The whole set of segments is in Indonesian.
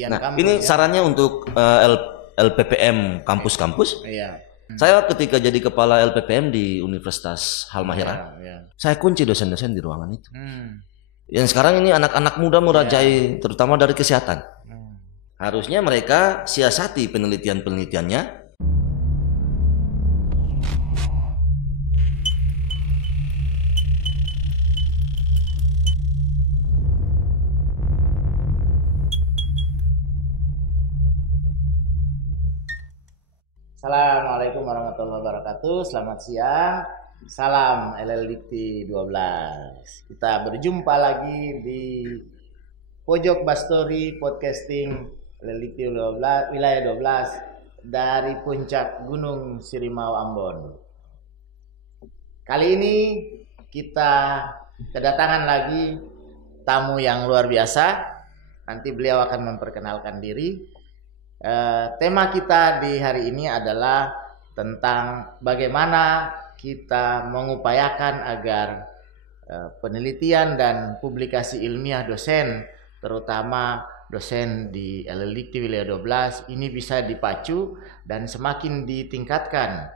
penelitian Nah, kampus ini ya. sarannya untuk LPPM kampus-kampus. Iya. Saya ketika jadi kepala LPPM di Universitas Halmahera, Iya. saya kunci dosen-dosen di ruangan itu. Hmm. Yang sekarang ini anak-anak muda merajai, terutama dari kesehatan. Harusnya mereka siasati penelitian-penelitiannya. Assalamualaikum warahmatullahi wabarakatuh. Selamat siang. Salam LLDT 12. Kita berjumpa lagi di Pojok Bastori Podcasting LLDT 12 Wilayah 12 dari puncak Gunung Sirimau Ambon. Kali ini kita kedatangan lagi tamu yang luar biasa. Nanti beliau akan memperkenalkan diri. Tema kita di hari ini adalah tentang bagaimana kita mengupayakan agar penelitian dan publikasi ilmiah dosen, terutama dosen di LLDT Wilayah 12 ini bisa dipacu dan semakin ditingkatkan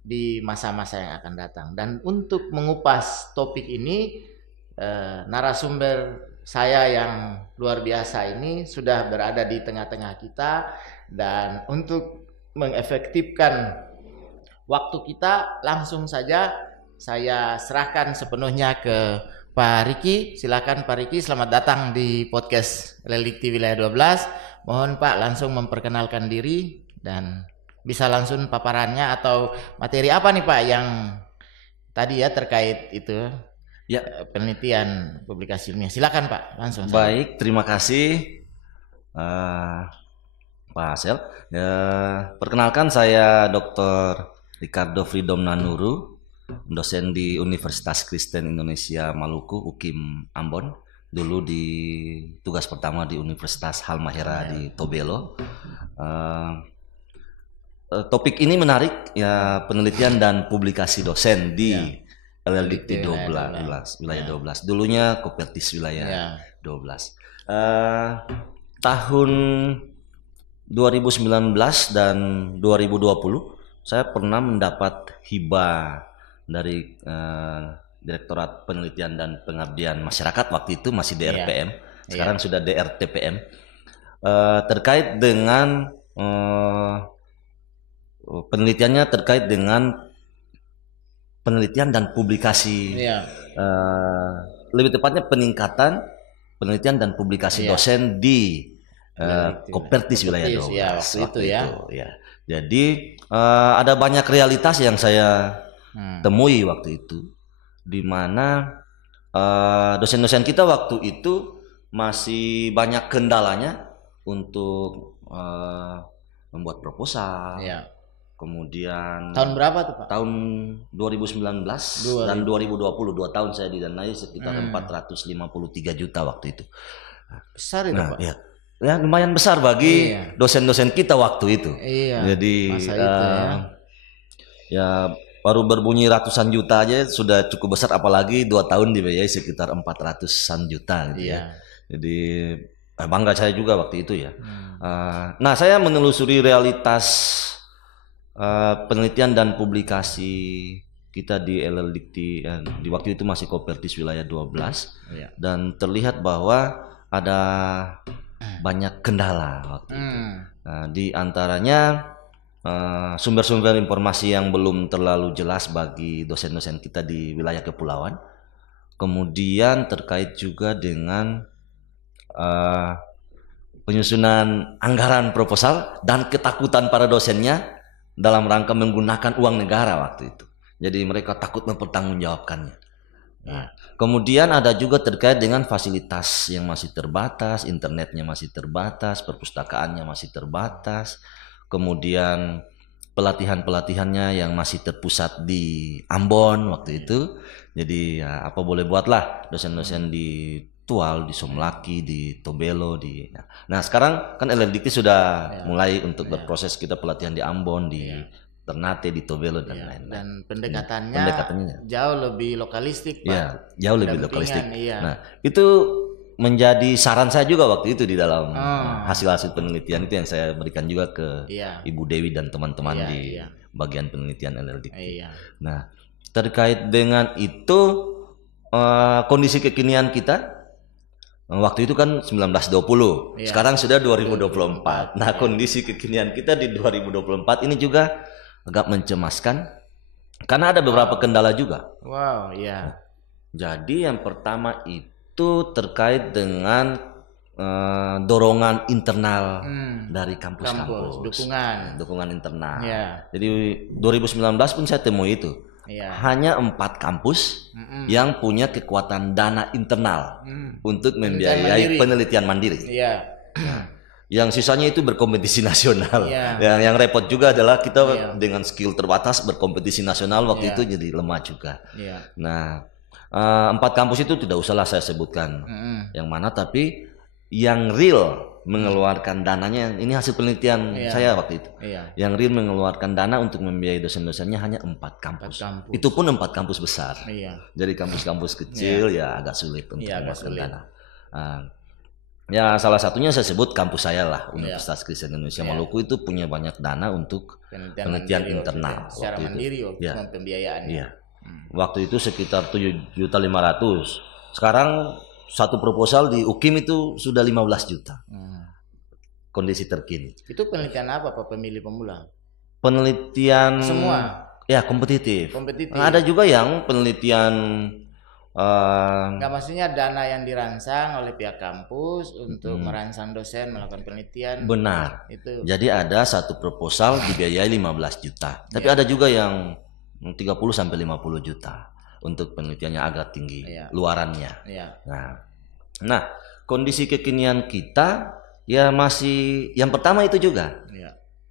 di masa-masa yang akan datang. Dan untuk mengupas topik ini, narasumber saya yang luar biasa ini sudah berada di tengah-tengah kita, dan untuk mengefektifkan waktu kita langsung saja saya serahkan sepenuhnya ke Pak Riki. Silakan Pak Riki, selamat datang di podcast LLDT Wilayah 12. Mohon Pak langsung memperkenalkan diri dan bisa langsung paparannya atau materi apa nih Pak yang tadi ya terkait itu. Ya, penelitian publikasi ilmiah. Silakan Pak, langsung. Baik, terima kasih Pak Asel. Perkenalkan saya Dr. Ricardo Freedom Nanuru, dosen di Universitas Kristen Indonesia Maluku UKIM Ambon. Dulu di tugas pertama di Universitas Halmahera di Tobelo. Topik ini menarik ya, penelitian dan publikasi dosen di LLDT 12, wilayah 12. Dulunya Kopertis wilayah 12. Tahun 2019 dan 2020 saya pernah mendapat hibah dari Direktorat Penelitian dan Pengabdian Masyarakat, waktu itu masih DRPM, sekarang sudah DRTPM, terkait dengan penelitiannya terkait dengan penelitian dan publikasi, lebih tepatnya peningkatan penelitian dan publikasi dosen di Kopertis wilayah 12 waktu itu. Jadi ada banyak realitas yang saya temui waktu itu, di mana dosen-dosen kita waktu itu masih banyak kendalanya untuk membuat proposal. Kemudian tahun berapa tuh Pak? Tahun 2019 dan 2020, 2 tahun saya didanai sekitar 453 juta waktu itu. Besar itu Pak. Ya lumayan besar bagi dosen-dosen kita waktu itu. Jadi masa itu ya baru berbunyi ratusan juta aja sudah cukup besar, apalagi 2 tahun dibiayai sekitar 400-an juta gitu ya. Jadi bangga saya juga waktu itu ya. Nah, saya menelusuri realitas penelitian dan publikasi kita di LLDT di waktu itu masih Kopertis wilayah 12, dan terlihat bahwa ada banyak kendala waktu itu. Di antaranya sumber-sumber informasi yang belum terlalu jelas bagi dosen-dosen kita di wilayah kepulauan. Kemudian terkait juga dengan penyusunan anggaran proposal dan ketakutan para dosennya dalam rangka menggunakan uang negara waktu itu. Jadi mereka takut mempertanggungjawabkannya. Kemudian ada juga terkait dengan fasilitas yang masih terbatas, internetnya masih terbatas, perpustakaannya masih terbatas. Kemudian pelatihan-pelatihannya yang masih terpusat di Ambon waktu itu. Jadi ya, apa boleh buatlah dosen-dosen di Tual, di Somlaki, di Tobelo, Nah sekarang kan LLDT sudah mulai untuk berproses, kita pelatihan di Ambon, di Ternate, di Tobelo dan lain-lain. Dan pendekatannya jauh lebih lokalistik Pak. Jauh lebih lokalistik. Nah itu menjadi saran saya juga waktu itu di dalam hasil-hasil penelitian itu yang saya berikan juga ke Ibu Dewi dan teman-teman di bagian penelitian LLDT. Nah, terkait dengan itu kondisi kekinian kita waktu itu kan 1920, sekarang sudah 2024. Nah, kondisi kekinian kita di 2024 ini juga agak mencemaskan karena ada beberapa kendala juga. Jadi yang pertama itu terkait dengan dorongan internal dari kampus-kampus, dukungan internal. Jadi 2019 pun saya temui itu. Hanya 4 kampus yang punya kekuatan dana internal untuk membiayai penelitian mandiri. Yang sisanya itu berkompetisi nasional. Yang repot juga adalah kita dengan skill terbatas berkompetisi nasional waktu itu jadi lemah juga. Nah, 4 kampus itu tidak usahlah saya sebutkan yang mana, tapi yang real mengeluarkan dananya, ini hasil penelitian saya waktu itu. Yang real mengeluarkan dana untuk membiayai dosen-dosennya hanya 4 kampus. Itu pun 4 kampus besar. Jadi kampus-kampus kecil ya agak sulit untuk mengeluarkan dana. Ya salah satunya saya sebut kampus saya lah, Universitas Kristen Indonesia Maluku itu punya banyak dana untuk penelitian internal. Secara mandiri pembiayaannya. Waktu itu sekitar 7.500.000. Sekarang satu proposal di UKIM itu sudah 15 juta. Kondisi terkini. Itu penelitian apa Pak pemilih pemula? Penelitian semua. Ya, kompetitif. Ada juga yang penelitian nggak, maksudnya dana yang dirangsang oleh pihak kampus untuk merangsang dosen melakukan penelitian. Benar. Itu. Jadi ada satu proposal dibiayai 15 juta. Tapi ada juga yang 30 sampai 50 juta untuk penelitiannya agak tinggi luarannya. Nah, kondisi kekinian kita ya masih yang pertama itu juga.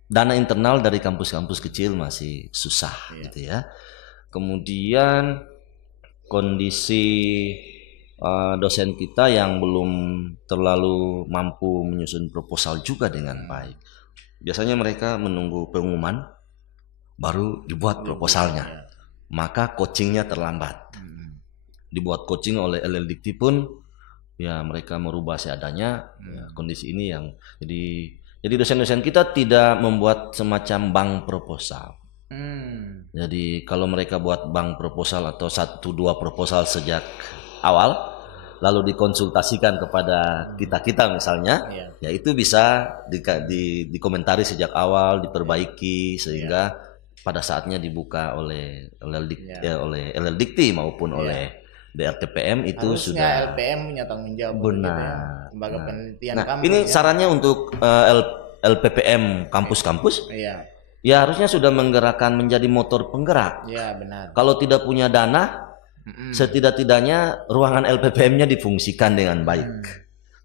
Dana internal dari kampus-kampus kecil masih susah gitu ya. Kemudian kondisi dosen kita yang belum terlalu mampu menyusun proposal juga dengan baik. Biasanya mereka menunggu pengumuman baru dibuat proposalnya, maka coachingnya terlambat. Dibuat coaching oleh LLDT pun ya mereka merubah seadanya. Kondisi ini yang jadi dosen-dosen kita tidak membuat semacam bank proposal. Jadi kalau mereka buat bank proposal atau 1-2 proposal sejak awal lalu dikonsultasikan kepada kita misalnya, ya itu bisa dikomentari sejak awal, diperbaiki sehingga pada saatnya dibuka oleh LLDT maupun oleh DRTPM itu harusnya sudah LPM punya tanggung jawab. Benar. Lembaga penelitian kampus. Ini sarannya untuk LPPM kampus-kampus. Ya harusnya sudah menggerakkan menjadi motor penggerak. Benar. Kalau tidak punya dana, setidak-tidaknya ruangan LPPM-nya difungsikan dengan baik.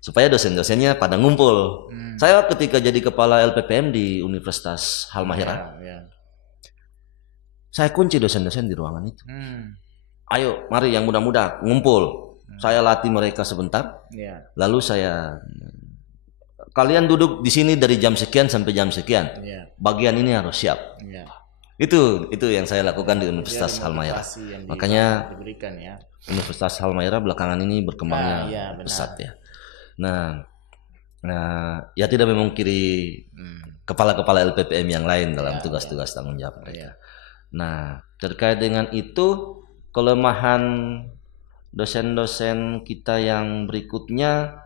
Supaya dosen-dosennya pada ngumpul. Saya ketika jadi kepala LPPM di Universitas Halmahera, saya kunci dosen-dosen di ruangan itu. Ayo, mari yang muda-muda ngumpul. Saya latih mereka sebentar. Lalu kalian duduk di sini dari jam sekian sampai jam sekian. Bagian ini harus siap. Itu yang saya lakukan di Universitas Halmahera. Makanya Universitas Halmahera belakangan ini berkembangnya pesat ya. Nah, ya tidak memungkiri kepala-kepala LPPM yang lain dalam tugas-tugas tanggung jawab mereka. Nah, terkait dengan itu, kelemahan dosen-dosen kita yang berikutnya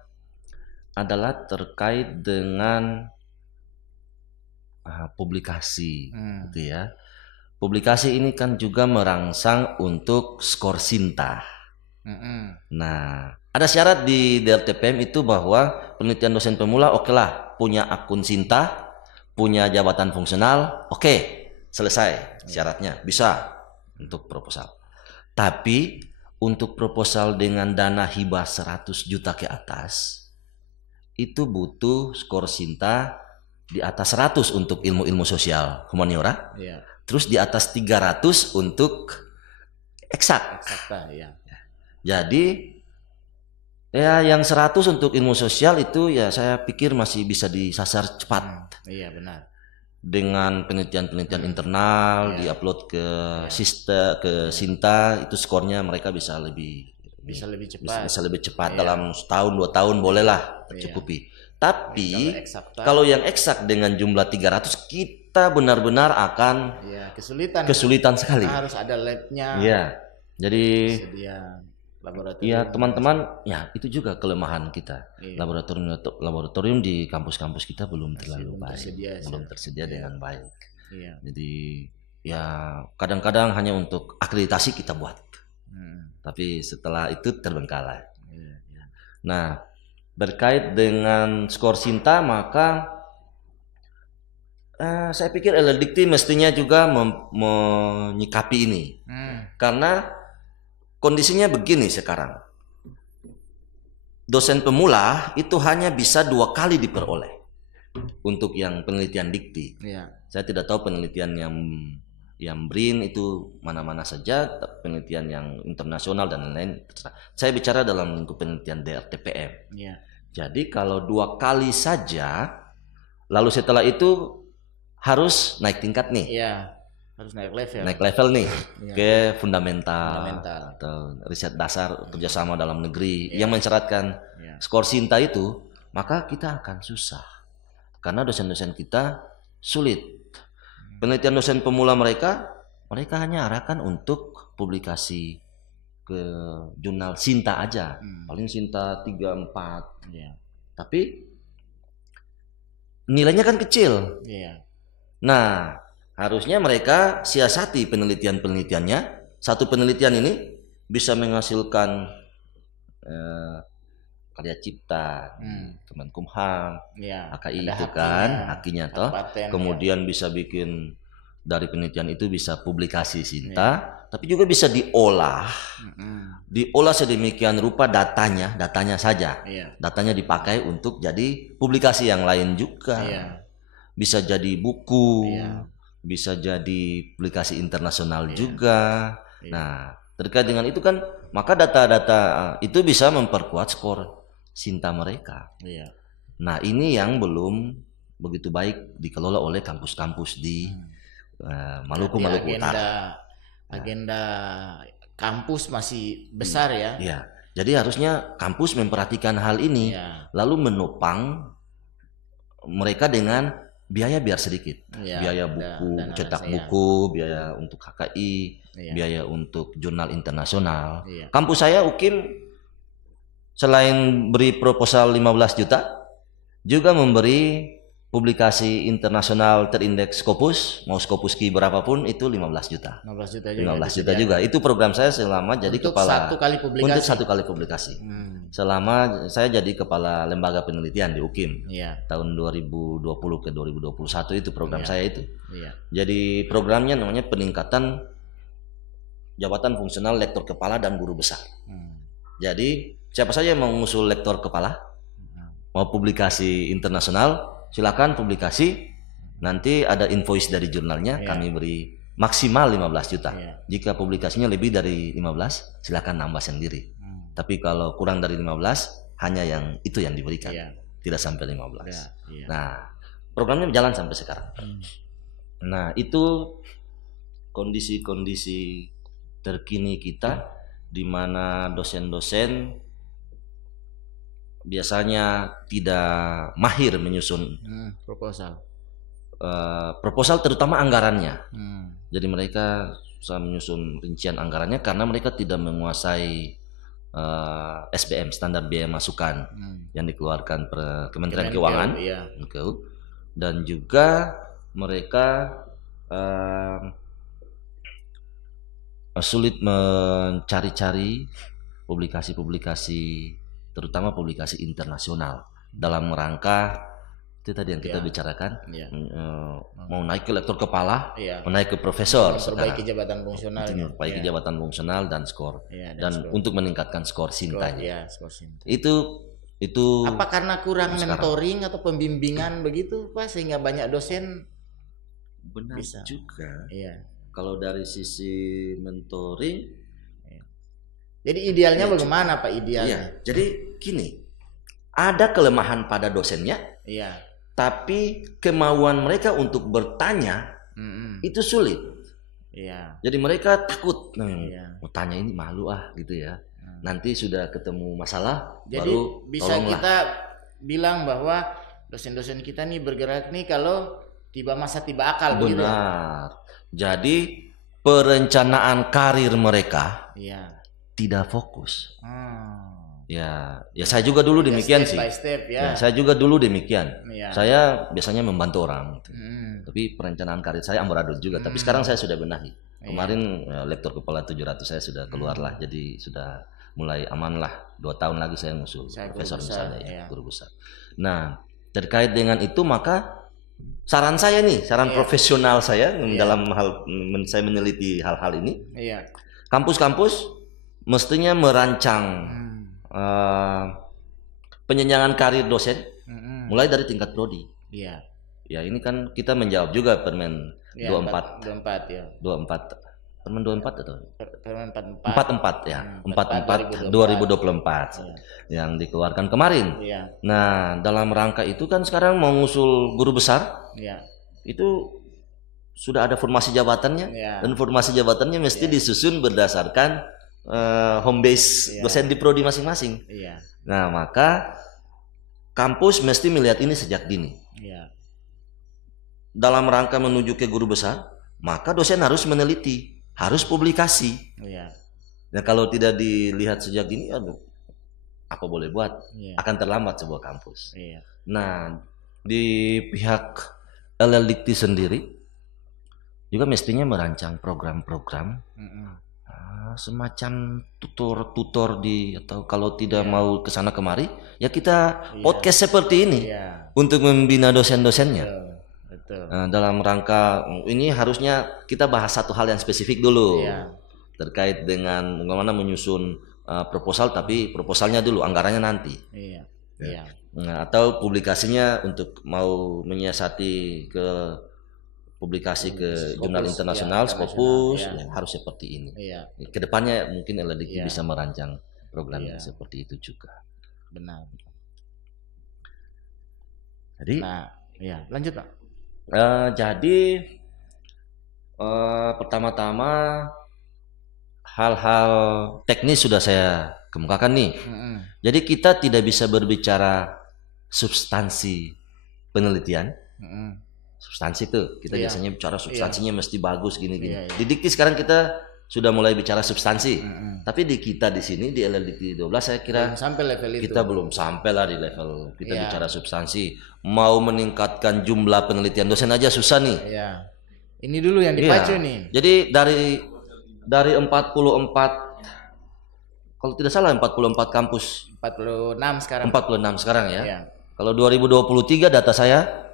adalah terkait dengan publikasi, gitu ya. Publikasi ini kan juga merangsang untuk skor Sinta. Nah, ada syarat di DRTPM itu bahwa penelitian dosen pemula lah punya akun Sinta, punya jabatan fungsional, selesai syaratnya, bisa untuk proposal. Tapi untuk proposal dengan dana hibah 100 juta ke atas itu butuh skor Sinta di atas 100 untuk ilmu-ilmu sosial humaniora. Terus di atas 300 untuk eksak. Jadi ya yang 100 untuk ilmu sosial itu ya saya pikir masih bisa disasar cepat. Benar. Dengan penelitian-penelitian internal diupload ke Sinta, itu skornya mereka bisa lebih bisa lebih cepat. Bisa lebih cepat Iya. dalam setahun 2 tahun bolehlah tercukupi. Tapi kalau yang eksak dengan jumlah 300 kita benar-benar akan kesulitan sekali. Harus ada labnya. Iya. Jadi laboratorium. ya teman-teman, ya itu juga kelemahan kita. Iya. Laboratorium di kampus-kampus kita belum terlalu baik, belum tersedia dengan baik. Iya. Jadi ya kadang-kadang hanya untuk akreditasi kita buat, tapi setelah itu terbengkalai. Iya. Nah, berkait dengan skor Sinta, maka saya pikir LLDikti mestinya juga menyikapi ini, karena kondisinya begini sekarang. Dosen pemula itu hanya bisa 2 kali diperoleh untuk yang penelitian dikti. Iya. Saya tidak tahu penelitian yang BRIN itu mana-mana saja, penelitian yang internasional dan lain-lain. Saya bicara dalam lingkup penelitian DRTPM. Iya. Jadi kalau 2 kali saja, lalu setelah itu harus naik tingkat nih. Iya. Harus naik level nih ke fundamental atau riset dasar kerjasama dalam negeri yang mensyaratkan skor Sinta itu, maka kita akan susah karena dosen-dosen kita sulit. Penelitian dosen pemula mereka hanya arahkan untuk publikasi ke jurnal Sinta aja, paling Sinta 3-4, tapi nilainya kan kecil. Nah, harusnya mereka siasati penelitiannya. Satu penelitian ini bisa menghasilkan karya cipta, Kemenkumham, HKI itu kan, hakinya toh. Kemudian bisa bikin dari penelitian itu bisa publikasi Sinta, tapi juga bisa diolah sedemikian rupa datanya saja. Datanya dipakai untuk jadi publikasi yang lain juga. Bisa jadi buku. Bisa jadi publikasi internasional juga. Nah, terkait dengan itu kan, maka data-data itu bisa memperkuat skor Sinta mereka. Nah, ini yang belum begitu baik dikelola oleh kampus-kampus di Maluku Utara. Agenda kampus masih besar ya. Jadi harusnya kampus memperhatikan hal ini, lalu menopang mereka dengan biaya biar sedikit, biaya buku, cetak buku, biaya untuk HKI, biaya untuk jurnal internasional. Kampus saya UKIM selain beri proposal 15 juta, juga memberi publikasi internasional terindeks Scopus, mau Scopus Ki berapapun itu 15 juta. 15 juta juga. Itu program saya selama jadi untuk kepala untuk satu kali publikasi. Selama saya jadi kepala lembaga penelitian di UKIM. Tahun 2020 ke 2021 itu program saya itu. Jadi programnya namanya peningkatan jabatan fungsional lektor kepala dan guru besar. Jadi siapa saja yang mau mengusul lektor kepala, mau publikasi internasional, silakan publikasi. Nanti ada invoice dari jurnalnya, kami beri maksimal 15 juta. Jika publikasinya lebih dari 15, silakan nambah sendiri. Tapi kalau kurang dari 15, hanya yang itu yang diberikan, tidak sampai 15. Nah, programnya berjalan sampai sekarang. Nah, itu kondisi-kondisi terkini kita, di mana dosen-dosen biasanya tidak mahir menyusun proposal terutama anggarannya. Jadi mereka susah menyusun rincian anggarannya karena mereka tidak menguasai SBM, standar biaya masukan yang dikeluarkan Kementerian Keuangan. Dan juga mereka sulit mencari-cari publikasi-publikasi, terutama publikasi internasional dalam rangka itu tadi yang kita bicarakan, mau naik ke lektor kepala, mau naik ke profesor, memperbaiki jabatan fungsional, memperbaiki jabatan fungsional dan skor, dan untuk meningkatkan skor Sintanya. Itu apa karena kurang mentoring atau pembimbingan begitu Pak, sehingga banyak dosen benar bisa juga. Kalau dari sisi mentoring, jadi idealnya bagaimana Pak idealnya? Jadi gini, ada kelemahan pada dosennya, tapi kemauan mereka untuk bertanya itu sulit. Jadi mereka takut, mau tanya ini malu gitu ya. Nanti sudah ketemu masalah, Jadi baru bisa tolonglah. kita bilang bahwa dosen-dosen kita nih bergerak nih kalau tiba masa tiba akal begitu ya? Benar. Jadi perencanaan karir mereka Iya. tidak fokus. Hmm. Ya saya juga dulu Ya, demikian step sih. by step ya. Ya, saya juga dulu demikian. Iya. Saya biasanya membantu orang, Hmm. tapi perencanaan karir saya amburadul juga. Tapi sekarang saya sudah benahi. Iya. Kemarin lektor kepala 700 saya sudah keluar lah, jadi sudah mulai aman lah. 2 tahun lagi saya ngusul Saya profesor guru besar, misalnya ya, iya. guru besar. Nah, terkait dengan itu maka saran saya nih, saran Iya. profesional saya Iya. dalam hal saya meneliti hal-hal ini, Iya. kampus-kampus mestinya merancang penjenjangan karir dosen Hmm. mulai dari tingkat prodi. Iya. Ya ini kan kita menjawab juga Permen Ya, 24 ya. 24 Permen 24 atau Permen 44. 44 ya, 44 2024 Iya. yang dikeluarkan kemarin. Iya. Nah, dalam rangka itu kan sekarang mau ngusul guru besar, Iya. itu sudah ada formasi jabatannya, Iya. dan formasi jabatannya mesti disusun berdasarkan home base Iya. dosen di prodi masing-masing. Iya. Nah, maka kampus mesti melihat ini sejak dini. Iya. Dalam rangka menuju ke guru besar, maka dosen harus meneliti, harus publikasi. Iya. Nah, kalau tidak dilihat sejak dini, aduh, apa boleh buat? Iya. Akan terlambat sebuah kampus. Iya. Nah, di pihak LLDikti sendiri juga mestinya merancang program-program semacam tutor atau kalau tidak mau ke sana kemari, ya kita podcast seperti ini untuk membina dosen-dosennya. Betul. Nah, dalam rangka ini harusnya kita bahas satu hal yang spesifik dulu terkait dengan bagaimana menyusun proposal, tapi proposalnya dulu, anggarannya nanti. Iya. Nah, atau publikasinya untuk mau menyiasati ke publikasi ke jurnal internasional, Scopus, ya, harus seperti ini. Iya. Kedepannya mungkin LLDikti bisa merancang program yang seperti itu juga. Benar. Jadi, lanjut Pak. Jadi pertama-tama hal-hal teknis sudah saya kemukakan nih. Jadi kita tidak bisa berbicara substansi penelitian. Substansi itu kita biasanya bicara substansinya mesti bagus gini-gini. Di Dikti sekarang kita sudah mulai bicara substansi. Tapi di kita di sini di LLDikti 12 saya kira belum sampai level itu. Kita belum sampai lah di level kita bicara substansi. Mau meningkatkan jumlah penelitian dosen aja susah nih. Iya. Ini dulu yang dipacu nih. Jadi dari 44, kalau tidak salah 44 kampus. 46 sekarang. 46 sekarang ya. Kalau 2023 data saya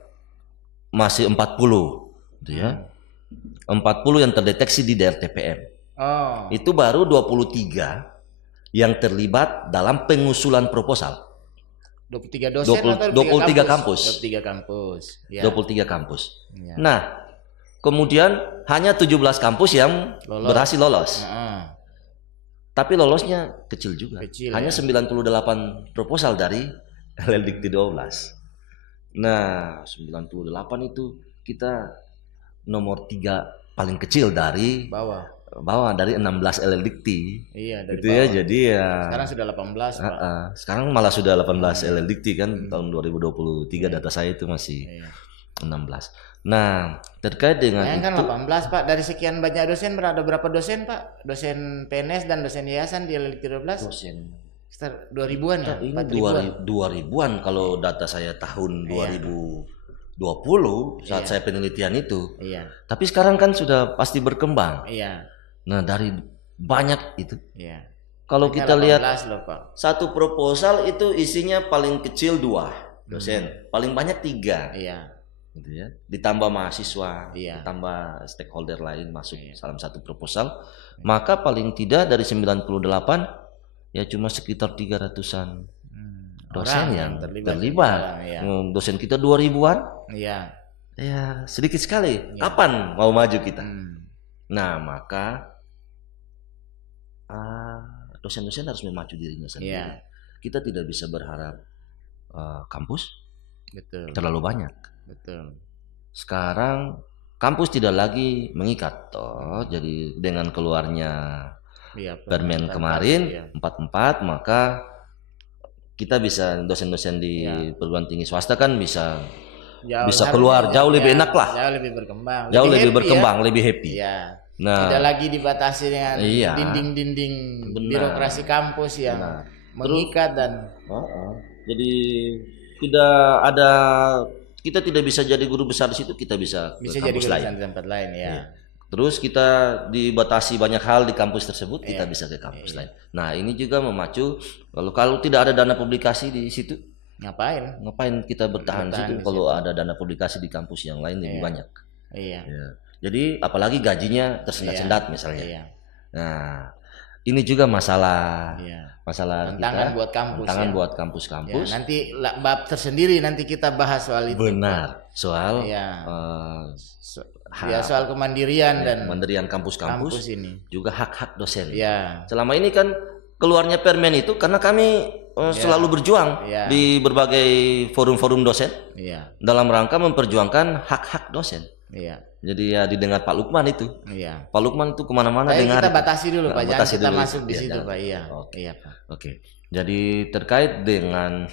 masih 40 gitu ya. 40 yang terdeteksi di DRTPM. Itu baru 23 yang terlibat dalam pengusulan proposal. 23 dosen atau 23 kampus. 23 kampus. 23 kampus. Nah, kemudian hanya 17 kampus yang berhasil lolos. Tapi lolosnya kecil juga. Hanya 98 proposal dari LLDikti 12. Nah, 98 itu kita nomor 3 paling kecil dari bawah dari 16 LLDikti. Iya, dari itu bawah. Ya, jadi ya sekarang sudah 18, Pak. Sekarang malah sudah 18 LLDikti kan tahun 2023 data saya itu masih 16. Nah, terkait dengan itu kan 18, Pak. Dari sekian banyak dosen ada berapa dosen, Pak? Dosen PNS dan dosen yayasan di LLDikti 12? Dosen 2000-an ya? Ini 2000-an kalau data saya tahun 2020 saat saya penelitian itu. Iya. Tapi sekarang kan sudah pasti berkembang. Iya. Nah, dari banyak itu. Iya. Kalau kita lihat loh, Pak. Satu proposal itu isinya paling kecil 2 dosen, paling banyak 3. Iya. Gitu ya. Ditambah mahasiswa, Iya. ditambah stakeholder lain masuk dalam satu proposal, maka paling tidak dari 98 ya cuma sekitar 300-an dosen yang terlibat. Dosen kita 2000-an. Iya. Ya, sedikit sekali. Kapan mau maju kita? Nah, maka dosen-dosen harus memacu dirinya sendiri. Kita tidak bisa berharap kampus terlalu banyak. Betul. Sekarang kampus tidak lagi mengikat toh. Jadi dengan keluarnya Iya, Permen kemarin 44, maka kita bisa dosen-dosen di perguruan tinggi swasta kan bisa keluar jauh lebih enak lah. Jauh lebih berkembang. Jauh lebih berkembang, lebih happy. Iya. Nah, tidak lagi dibatasi dengan dinding-dinding birokrasi kampus yang mengikat dan jadi kita tidak bisa jadi guru besar di situ, kita bisa ke jadi kampus lain. Di tempat lain ya. Terus kita dibatasi banyak hal di kampus tersebut, kita bisa ke kampus lain. Nah, ini juga memacu kalau tidak ada dana publikasi di situ, ngapain kita bertahan di situ kalau ada dana publikasi di kampus yang lain lebih banyak. Iya. Ya. Jadi apalagi gajinya tersendat-sendat misalnya. Nah, ini juga masalah tantangan kita, buat kampus. Buat kampus-kampus. Ya, nanti bab tersendiri nanti kita bahas soal itu. Benar, soal soal kemandirian dan kemandirian kampus-kampus ini. Juga hak-hak dosen. Ya. Selama ini kan keluarnya permen itu karena kami selalu berjuang di berbagai forum-forum dosen dalam rangka memperjuangkan hak-hak dosen. Jadi ya didengar Pak Lukman itu. Pak Lukman itu kemana-mana dengar. Kita batasi dulu Pak, jangan kita masuk di situ Pak. Oke. Jadi terkait dengan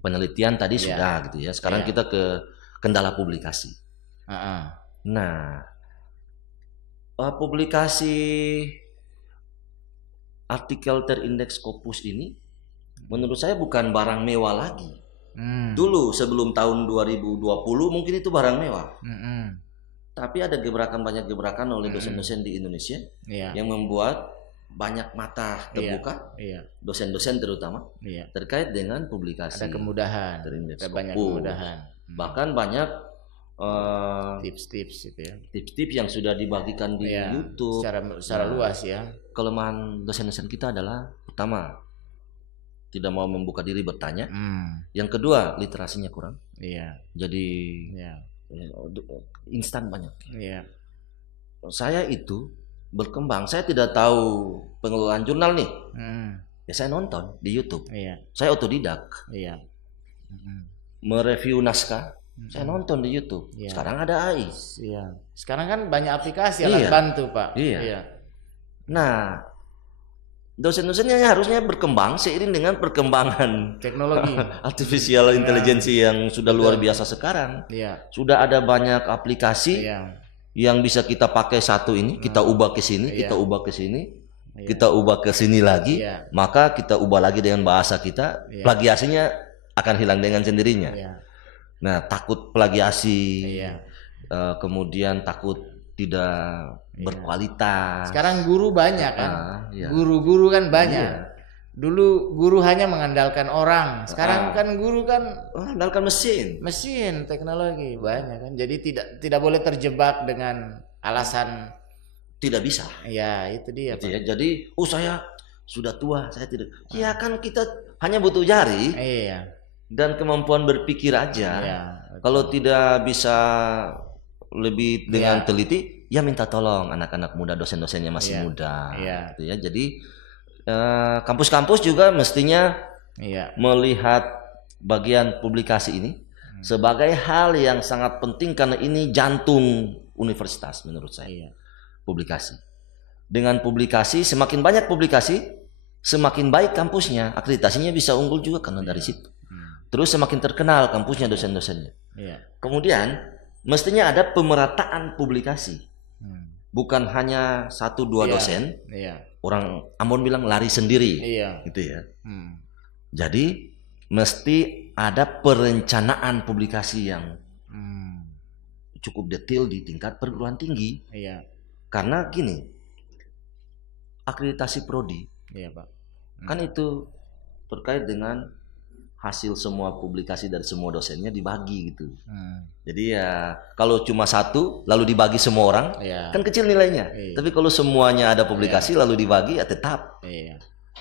penelitian tadi sudah gitu ya. Sekarang kita ke kendala publikasi. Nah, publikasi artikel terindeks Scopus ini menurut saya bukan barang mewah lagi. Dulu sebelum tahun 2020 mungkin itu barang mewah. Tapi ada banyak gebrakan oleh dosen-dosen di Indonesia yang membuat banyak mata terbuka, dosen-dosen terutama terkait dengan publikasi. Ada kemudahan, terindeks banyak Scopus. kemudahan. Bahkan banyak tips-tips itu ya. Tips-tips yang sudah dibagikan di YouTube secara luas ya. Kelemahan dosen-dosen kita adalah pertama tidak mau membuka diri bertanya. Yang kedua literasinya kurang. Jadi instan banyak. Saya itu berkembang. Saya tidak tahu pengelolaan jurnal nih. Ya saya nonton di YouTube. Saya otodidak. Mereview naskah. Saya nonton di YouTube. Sekarang ada AI. Sekarang kan banyak aplikasi alat bantu Pak. Nah, dosen-dosennya harusnya berkembang seiring dengan perkembangan teknologi artificial intelligence yang sudah luar biasa sekarang. Sudah ada banyak aplikasi yang bisa kita pakai satu ini, kita ubah ke sini, kita ubah ke sini, kita ubah ke sini lagi, maka kita ubah lagi dengan bahasa kita, plagiasinya akan hilang dengan sendirinya. Nah, takut plagiasi, kemudian takut tidak berkualitas. Sekarang guru banyak kan, guru-guru kan banyak. Dulu guru hanya mengandalkan orang, sekarang kan guru kan mengandalkan mesin teknologi banyak kan. Jadi tidak boleh terjebak dengan alasan tidak bisa. Ya itu dia. Jadi saya sudah tua, saya tidak. Ya kan kita hanya butuh jari. Dan kemampuan berpikir aja. Kalau tidak bisa lebih dengan teliti, ya minta tolong anak-anak muda, dosen-dosennya masih muda. Gitu ya. Jadi kampus-kampus juga mestinya melihat bagian publikasi ini sebagai hal yang sangat penting karena ini jantung universitas menurut saya. Publikasi. Dengan publikasi, semakin banyak publikasi, semakin baik kampusnya, akreditasinya bisa unggul juga karena dari situ. Terus semakin terkenal kampusnya, dosen-dosennya. Kemudian mestinya ada pemerataan publikasi. Bukan hanya 1-2 dosen. Orang Ambon bilang lari sendiri. Gitu ya. Jadi mesti ada perencanaan publikasi yang cukup detail di tingkat perguruan tinggi. Karena gini, akreditasi prodi. Kan itu terkait dengan hasil semua publikasi dari semua dosennya dibagi gitu. Jadi ya kalau cuma satu lalu dibagi semua orang kan kecil nilainya. Tapi kalau semuanya ada publikasi lalu dibagi ya tetap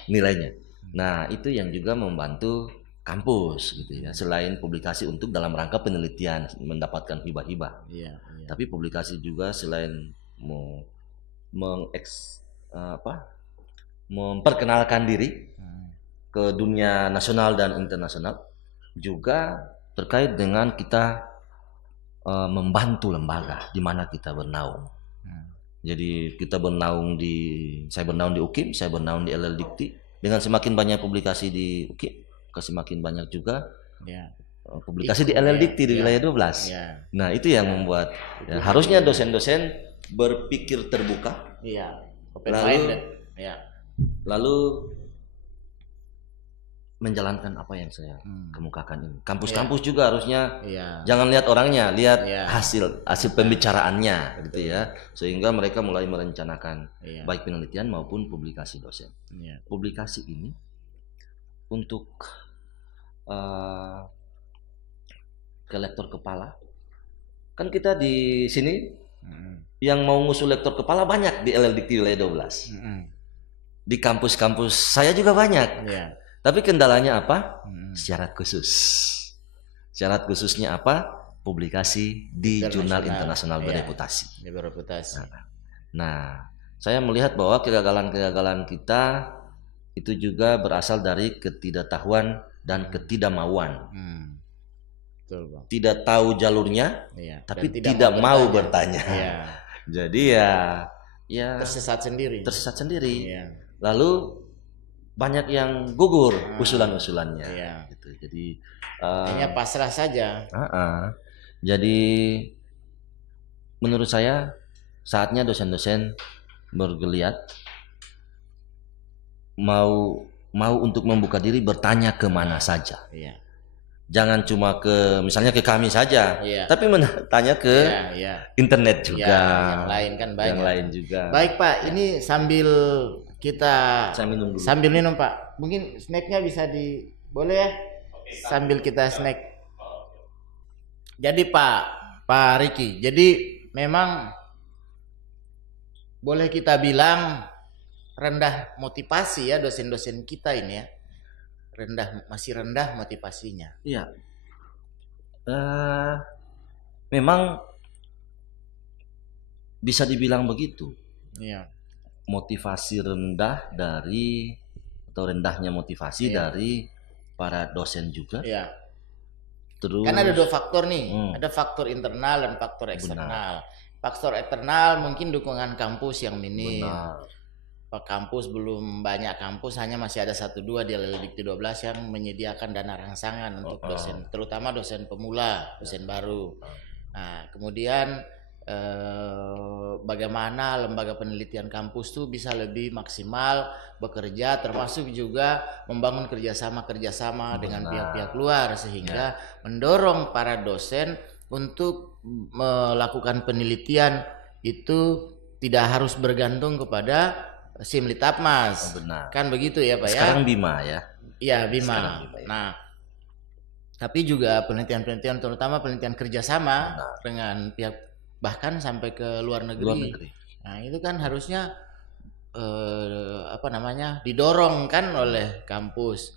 nilainya. Nah itu yang juga membantu kampus gitu ya. Selain publikasi untuk dalam rangka penelitian mendapatkan hibah-hibah. Tapi publikasi juga selain memperkenalkan diri ke dunia nasional dan internasional, juga terkait dengan kita membantu lembaga di mana kita bernaung. Jadi saya bernaung di UKIM, saya bernaung di LL Dikti. Dengan semakin banyak publikasi di UKIM, semakin banyak juga publikasi di LL Dikti di wilayah 12. Nah, itu yang membuat harusnya dosen-dosen berpikir terbuka. Lalu menjalankan apa yang saya kemukakan ini. Kampus-kampus juga harusnya jangan lihat orangnya, lihat hasil pembicaraannya gitu ya. Sehingga mereka mulai merencanakan baik penelitian maupun publikasi dosen. Publikasi ini untuk ke lektor kepala. Kan kita di sini yang mau ngusul lektor kepala banyak di LL Dikti wilayah 12. Di kampus-kampus saya juga banyak. Tapi kendalanya apa? Syarat khusus. Syarat khususnya apa? Publikasi di jurnal internasional bereputasi. Nah, saya melihat bahwa kegagalan-kegagalan kita itu juga berasal dari ketidaktahuan dan ketidakmauan. Tidak tahu jalurnya, tapi tidak mau bertanya. Jadi ya tersesat sendiri. Lalu banyak yang gugur usulan-usulannya. Gitu. Jadi hanya pasrah saja. Jadi menurut saya saatnya dosen-dosen bergeliat mau untuk membuka diri, bertanya kemana saja. Jangan cuma misalnya ke kami saja, tapi tanya ke internet juga. Yang lain kan banyak. Yang lain juga. Baik Pak, ini sambil kita sambil minum Pak. Mungkin snacknya bisa boleh ya? Sambil kita snack. Jadi Pak Riki, jadi memang boleh kita bilang rendah motivasi ya dosen-dosen kita ini ya. Masih rendah motivasinya. Iya. Memang bisa dibilang begitu. Motivasi rendah rendahnya motivasi dari para dosen juga. Terus kan ada dua faktor nih, ada faktor internal dan faktor eksternal. Faktor eksternal mungkin dukungan kampus yang minim. Kampus belum banyak kampus, hanya masih ada 1-2 di LL Dikti 12 yang menyediakan dana rangsangan untuk dosen, terutama dosen pemula, dosen baru. Nah, kemudian bagaimana lembaga penelitian kampus tuh bisa lebih maksimal bekerja, termasuk juga membangun kerjasama dengan pihak-pihak luar, sehingga mendorong para dosen untuk melakukan penelitian itu tidak harus bergantung kepada SIM Litapmas. Kan begitu ya Pak. Sekarang BIMA ya. Iya, BIMA. Nah, tapi juga penelitian-penelitian, terutama penelitian kerjasama dengan pihak, bahkan sampai ke luar negeri. Nah, itu kan harusnya didorong kan oleh kampus.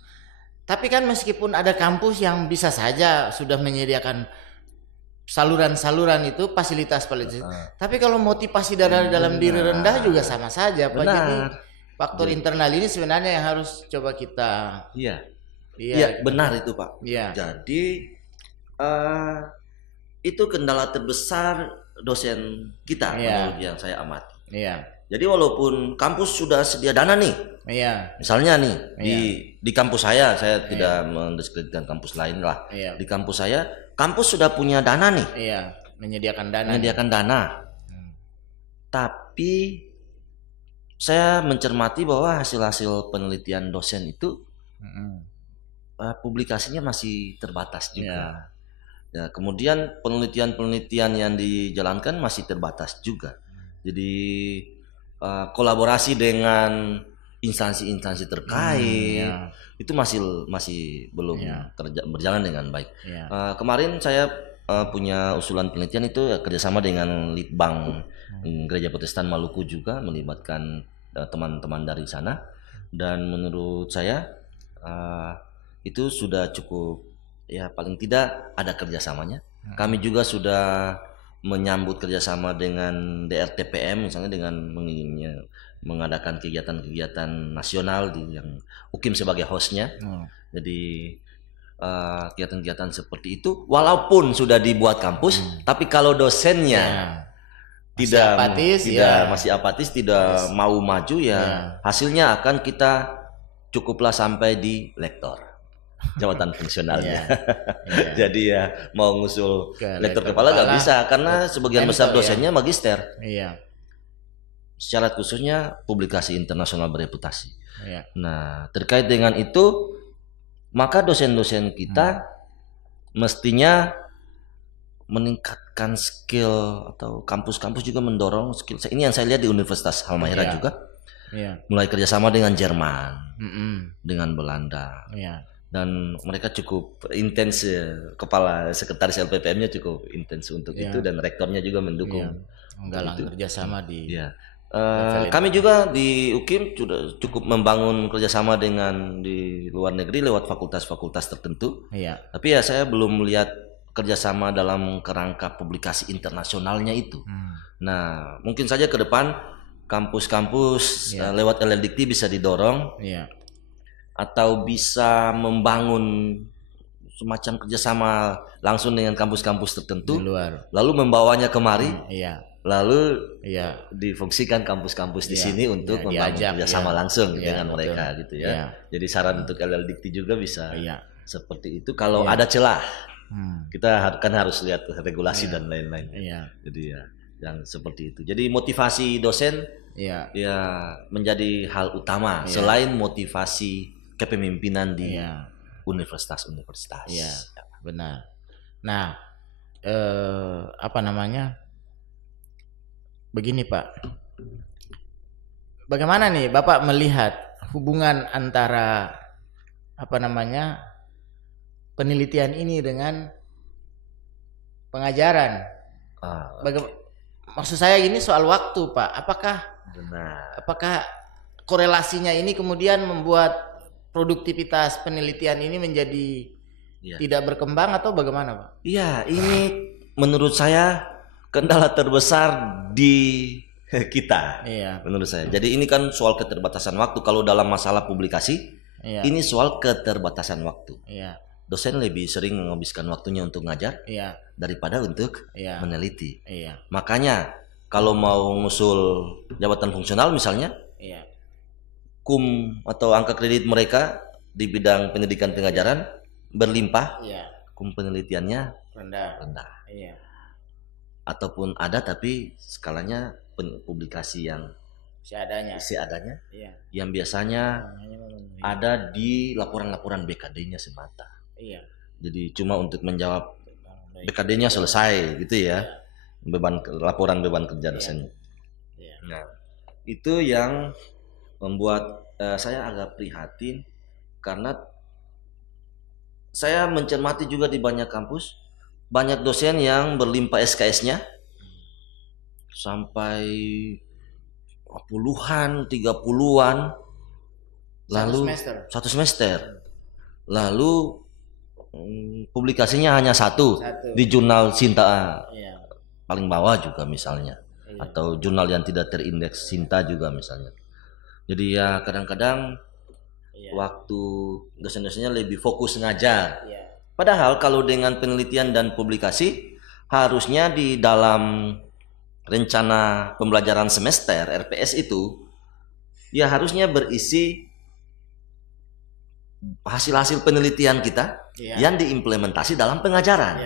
Tapi kan meskipun ada kampus yang bisa saja sudah menyediakan saluran-saluran itu, fasilitas. Tapi kalau motivasi dari dalam diri rendah juga sama saja Pak. Jadi faktor internal ini sebenarnya yang harus coba kita. Iya, benar itu Pak. Jadi itu kendala terbesar dosen kita menurut yang saya amati. Jadi walaupun kampus sudah sedia dana nih, misalnya nih di kampus saya tidak mendiskreditkan kampus lain lah. Di kampus saya, kampus sudah punya dana nih, menyediakan dana. Tapi saya mencermati bahwa hasil-hasil penelitian dosen itu publikasinya masih terbatas juga. Kemudian penelitian-penelitian yang dijalankan masih terbatas juga. Jadi kolaborasi dengan instansi-instansi terkait itu masih belum berjalan dengan baik. Kemarin saya punya usulan penelitian itu kerjasama dengan Litbang Gereja Protestan Maluku, juga melibatkan teman-teman dari sana, dan menurut saya itu sudah cukup, ya paling tidak ada kerjasamanya. Kami juga sudah menyambut kerjasama dengan DRTPM, misalnya dengan mengadakan kegiatan-kegiatan nasional yang UKIM sebagai hostnya. Jadi kegiatan-kegiatan seperti itu walaupun sudah dibuat kampus, tapi kalau dosennya masih apatis, tidak mau maju ya, hasilnya akan kita cukuplah sampai di lektor jabatan fungsionalnya. Jadi ya mau ngusul lektor kepala nggak bisa karena sebagian besar dosennya magister. Syarat khususnya publikasi internasional bereputasi. Nah, terkait dengan itu maka dosen-dosen kita mestinya meningkatkan skill, atau kampus-kampus juga mendorong skill. Ini yang saya lihat di Universitas Halmahera juga. Mulai kerjasama dengan Jerman, dengan Belanda, dan mereka cukup intens. Kepala sekretaris LPPM-nya cukup intens untuk itu, dan rektornya juga mendukung. Menggalang kerjasama di. Kami juga di UKIM sudah cukup membangun kerjasama dengan di luar negeri lewat fakultas-fakultas tertentu. Tapi ya saya belum melihat kerjasama dalam kerangka publikasi internasionalnya itu. Nah, mungkin saja ke depan kampus-kampus lewat LLDikti bisa didorong, atau bisa membangun semacam kerjasama langsung dengan kampus-kampus tertentu, lalu membawanya kemari, lalu difungsikan kampus-kampus di sini untuk membangun kerjasama langsung dengan mereka gitu ya. Jadi saran untuk LLDikti juga bisa seperti itu kalau ada celah. Kita kan harus lihat regulasi dan lain-lain. Jadi ya yang seperti itu. Jadi motivasi dosen ya menjadi hal utama selain motivasi kepemimpinan di universitas-universitas. Benar. Nah, apa namanya? Begini Pak, bagaimana nih Bapak melihat hubungan antara penelitian ini dengan pengajaran? Maksud saya ini soal waktu Pak, apakah korelasinya ini kemudian membuat produktivitas penelitian ini menjadi tidak berkembang atau bagaimana Pak? Iya, ini menurut saya kendala terbesar di kita, menurut saya. Jadi ini kan soal keterbatasan waktu. Kalau dalam masalah publikasi, ini soal keterbatasan waktu. Dosen lebih sering menghabiskan waktunya untuk ngajar daripada untuk meneliti. Makanya kalau mau ngusul jabatan fungsional misalnya, kum atau angka kredit mereka di bidang pendidikan pengajaran berlimpah, kum penelitiannya rendah. Ataupun ada tapi skalanya publikasi yang seadanya, yang biasanya ada di laporan-laporan BKD-nya semata. Jadi cuma untuk menjawab BKD-nya selesai gitu ya, laporan beban kerja dosennya. Nah, itu yang membuat saya agak prihatin, karena saya mencermati juga di banyak kampus, banyak dosen yang berlimpah SKS-nya sampai puluhan, 30-an, lalu satu semester, lalu publikasinya hanya satu di jurnal Sinta paling bawah juga misalnya, atau jurnal yang tidak terindeks Sinta juga misalnya. Jadi ya kadang-kadang waktu dosen-dosennya lebih fokus ngajar. Padahal kalau dengan penelitian dan publikasi harusnya di dalam rencana pembelajaran semester RPS itu ya harusnya berisi hasil-hasil penelitian kita yang diimplementasi dalam pengajaran.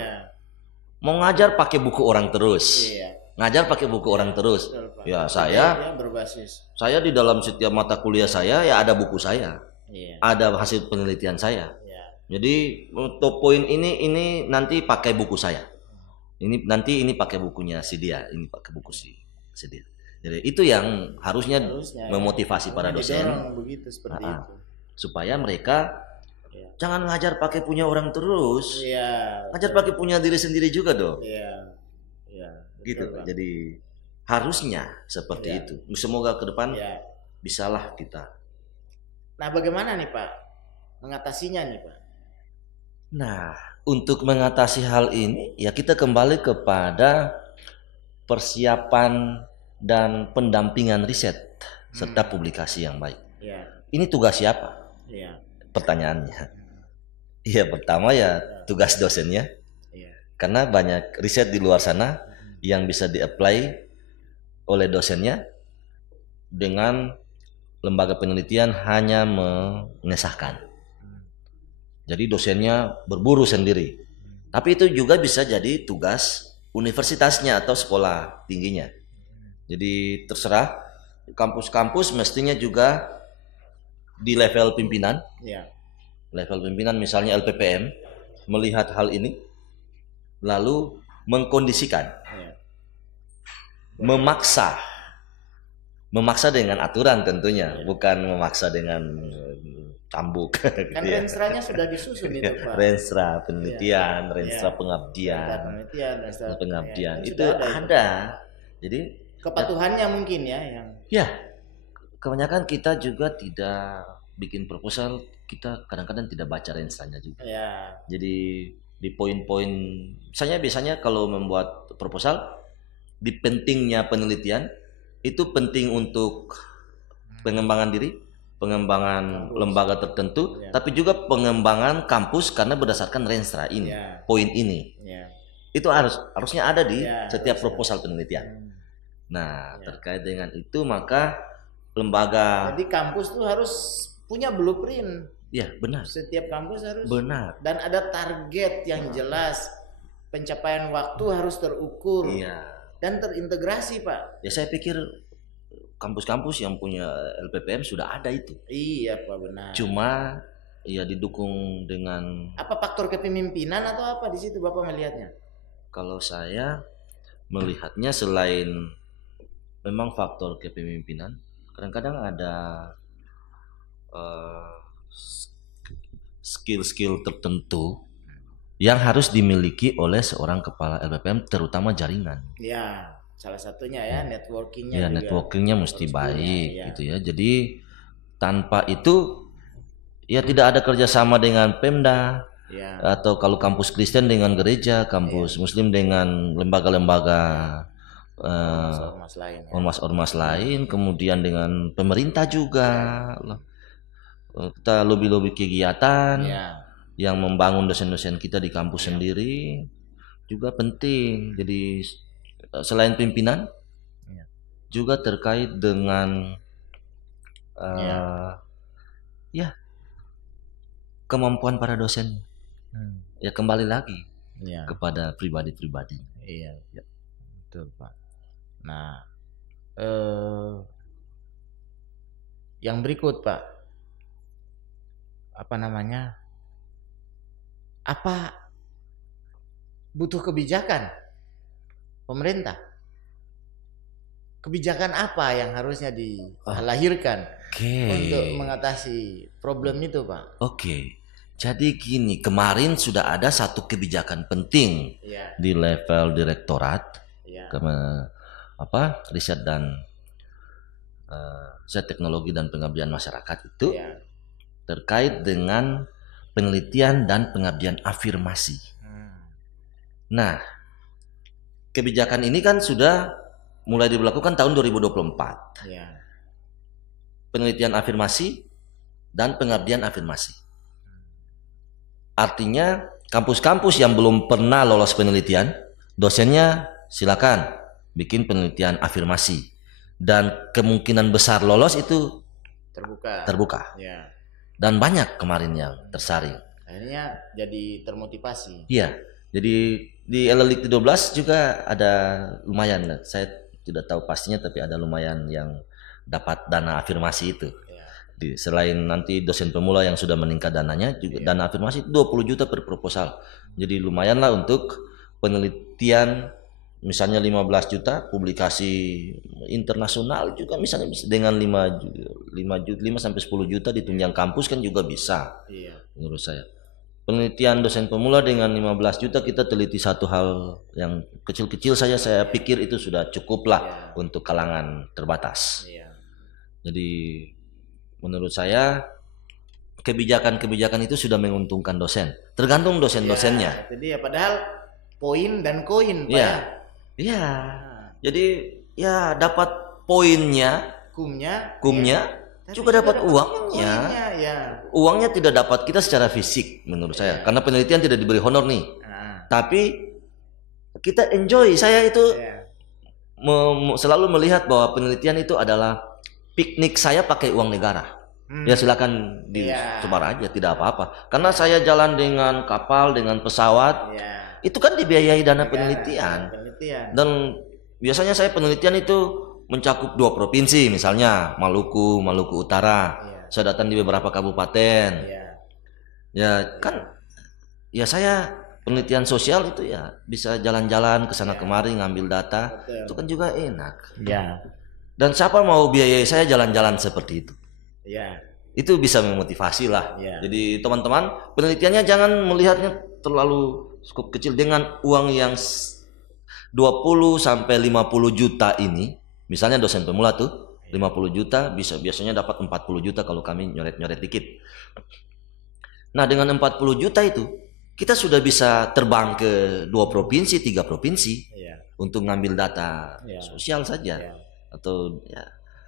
Mau ngajar pakai buku orang terus, ngajar pakai buku orang terus. Ya saya di dalam setiap mata kuliah saya ya ada buku saya, ada hasil penelitian saya. Jadi untuk poin ini nanti pakai buku saya. Ini nanti ini pakai bukunya si dia, ini pakai buku si dia. Jadi itu yang harusnya memotivasi para dosen supaya mereka jangan ngajar pakai punya orang terus. Ngajar pakai punya diri sendiri juga dong. Gitu. Pak. Jadi harusnya seperti itu. Semoga ke depan bisalah kita. Nah, bagaimana nih Pak mengatasinya nih Pak? Nah, untuk mengatasi hal ini ya kita kembali kepada persiapan dan pendampingan riset serta publikasi yang baik. Ini tugas siapa? Pertanyaannya. Pertama ya tugas dosennya. Karena banyak riset di luar sana yang bisa di-apply oleh dosennya dengan lembaga penelitian hanya mengesahkan. Jadi dosennya berburu sendiri. Tapi itu juga bisa jadi tugas universitasnya atau sekolah tingginya. Jadi terserah, kampus-kampus mestinya juga di level pimpinan. Ya. Level pimpinan misalnya LPPM melihat hal ini lalu mengkondisikan, memaksa dengan aturan tentunya, bukan memaksa dengan cambuk. Kan rensranya sudah disusun itu Pak. Rensra penelitian, rensra pengabdian, itu ada. Jadi kepatuhannya mungkin ya yang. Ya, kebanyakan kita juga tidak bikin proposal, kita kadang-kadang tidak baca rensranya juga. Ya. Jadi di poin-poin, saya biasanya kalau membuat proposal di pentingnya penelitian itu penting untuk pengembangan diri, pengembangan kampus, lembaga tertentu, tapi juga pengembangan kampus karena berdasarkan renstra ini, poin ini. Itu harusnya ada di setiap proposal penelitian. Nah, terkait dengan itu maka lembaga. Jadi kampus tuh harus punya blueprint. Ya, benar. Setiap kampus harus. Benar. Dan ada target yang jelas. Pencapaian waktu harus terukur. Iya. Dan terintegrasi Pak. Ya saya pikir kampus-kampus yang punya LPPM sudah ada itu. Iya Pak, benar. Cuma ya didukung dengan. Apa faktor kepemimpinan atau apa di situ Bapak melihatnya? Kalau saya melihatnya selain memang faktor kepemimpinan, kadang-kadang ada skill-skill tertentu yang harus dimiliki oleh seorang kepala LPPM, terutama jaringan. Ya, salah satunya ya networkingnya. Ya, networkingnya mesti baik gitu ya. Jadi tanpa itu ya tidak ada kerjasama dengan Pemda, atau kalau kampus Kristen dengan gereja, kampus Muslim dengan lembaga-lembaga ormas-ormas lain, kemudian dengan pemerintah juga. Kita lobby-lobby kegiatan. Yang membangun dosen-dosen kita di kampus sendiri juga penting. Jadi selain pimpinan juga terkait dengan kemampuan para dosen. Ya kembali lagi kepada pribadi-pribadi. Iya, betul Pak. Nah, yang berikut Pak, apa namanya? Apa butuh kebijakan pemerintah? Kebijakan apa yang harusnya dilahirkan untuk mengatasi problem itu Pak? Jadi gini, kemarin sudah ada satu kebijakan penting di level direktorat, riset dan riset teknologi dan pengabdian masyarakat itu terkait dengan penelitian dan pengabdian afirmasi. Nah, kebijakan ini kan sudah mulai diberlakukan tahun 2024. Penelitian afirmasi dan pengabdian afirmasi. Artinya kampus-kampus yang belum pernah lolos penelitian, dosennya silakan bikin penelitian afirmasi. Dan kemungkinan besar lolos itu terbuka. Dan banyak kemarin yang tersaring. Akhirnya jadi termotivasi. Iya. Jadi di LLIC 12 juga ada lumayan lah. Saya tidak tahu pastinya, tapi ada lumayan yang dapat dana afirmasi itu. Selain nanti dosen pemula yang sudah meningkat dananya, juga dana afirmasi 20 juta per proposal. Jadi lumayan lah untuk penelitian, misalnya 15 juta, publikasi internasional juga misalnya dengan 5 sampai 10 juta ditunjang kampus kan juga bisa. Menurut saya. Penelitian dosen pemula dengan 15 juta kita teliti satu hal yang kecil-kecil saja, saya pikir itu sudah cukup lah untuk kalangan terbatas. Jadi menurut saya kebijakan-kebijakan itu sudah menguntungkan dosen. Tergantung dosen-dosennya. Jadi padahal poin dan koin Pak. Jadi dapat poinnya, kumnya juga dapat uangnya. Uangnya tidak dapat kita secara fisik menurut saya, karena penelitian tidak diberi honor nih. Tapi kita enjoy. Saya itu selalu melihat bahwa penelitian itu adalah piknik saya pakai uang negara. Ya silakan disebar aja, tidak apa-apa. Karena saya jalan dengan kapal, dengan pesawat, itu kan dibiayai dana penelitian. Dan biasanya saya penelitian itu mencakup 2 provinsi, misalnya Maluku Utara. Saya datang di beberapa kabupaten. Ya kan, ya saya penelitian sosial itu ya bisa jalan-jalan ke sana kemari ngambil data. Itu kan juga enak. Dan siapa mau biayai saya jalan-jalan seperti itu? Itu bisa memotivasi lah. Jadi teman-teman, penelitiannya jangan melihatnya terlalu skup kecil. Dengan uang yang 20 sampai 50 juta ini, misalnya dosen pemula tuh 50 juta biasanya dapat 40 juta kalau kami nyoret-nyoret dikit. Nah, dengan 40 juta itu kita sudah bisa terbang ke 2 provinsi, 3 provinsi untuk ngambil data sosial saja. Atau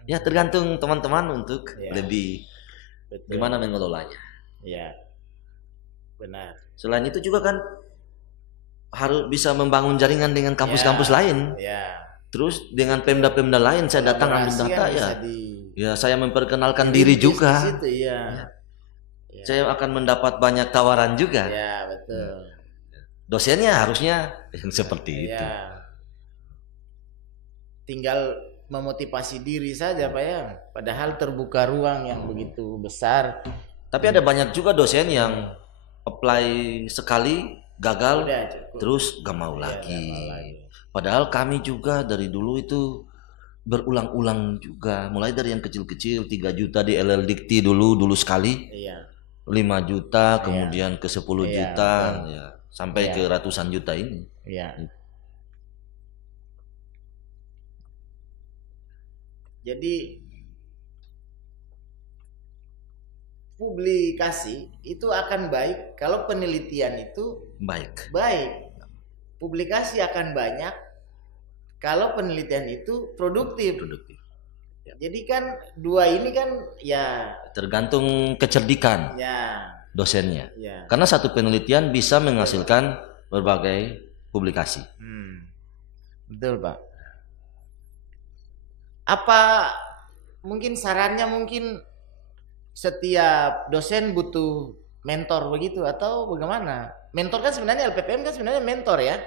ya tergantung teman-teman untuk lebih gimana mengelolanya. Benar. Selain itu juga kan harus bisa membangun jaringan dengan kampus-kampus lain. Terus dengan pemda-pemda lain saya datang ambil data ya saya memperkenalkan diri juga. Saya akan mendapat banyak tawaran juga. Betul. Dosennya harusnya yang seperti itu. Tinggal memotivasi diri saja Pak ya. Padahal terbuka ruang yang begitu besar. Tapi ada banyak juga dosen yang apply sekali gagal, terus gak mau lagi. Padahal kami juga dari dulu itu berulang-ulang juga. Mulai dari yang kecil-kecil 3 juta di LL Dikti dulu sekali. 5 juta, kemudian ke 10 juta, sampai ke ratusan juta ini. Jadi publikasi itu akan baik kalau penelitian itu baik. Publikasi akan banyak kalau penelitian itu produktif. Jadi kan 2 ini kan tergantung kecerdikan dosennya. Karena satu penelitian bisa menghasilkan berbagai publikasi. Betul Pak. Apa mungkin sarannya setiap dosen butuh mentor begitu atau bagaimana? Mentor kan sebenarnya LPPM kan sebenarnya mentor ya.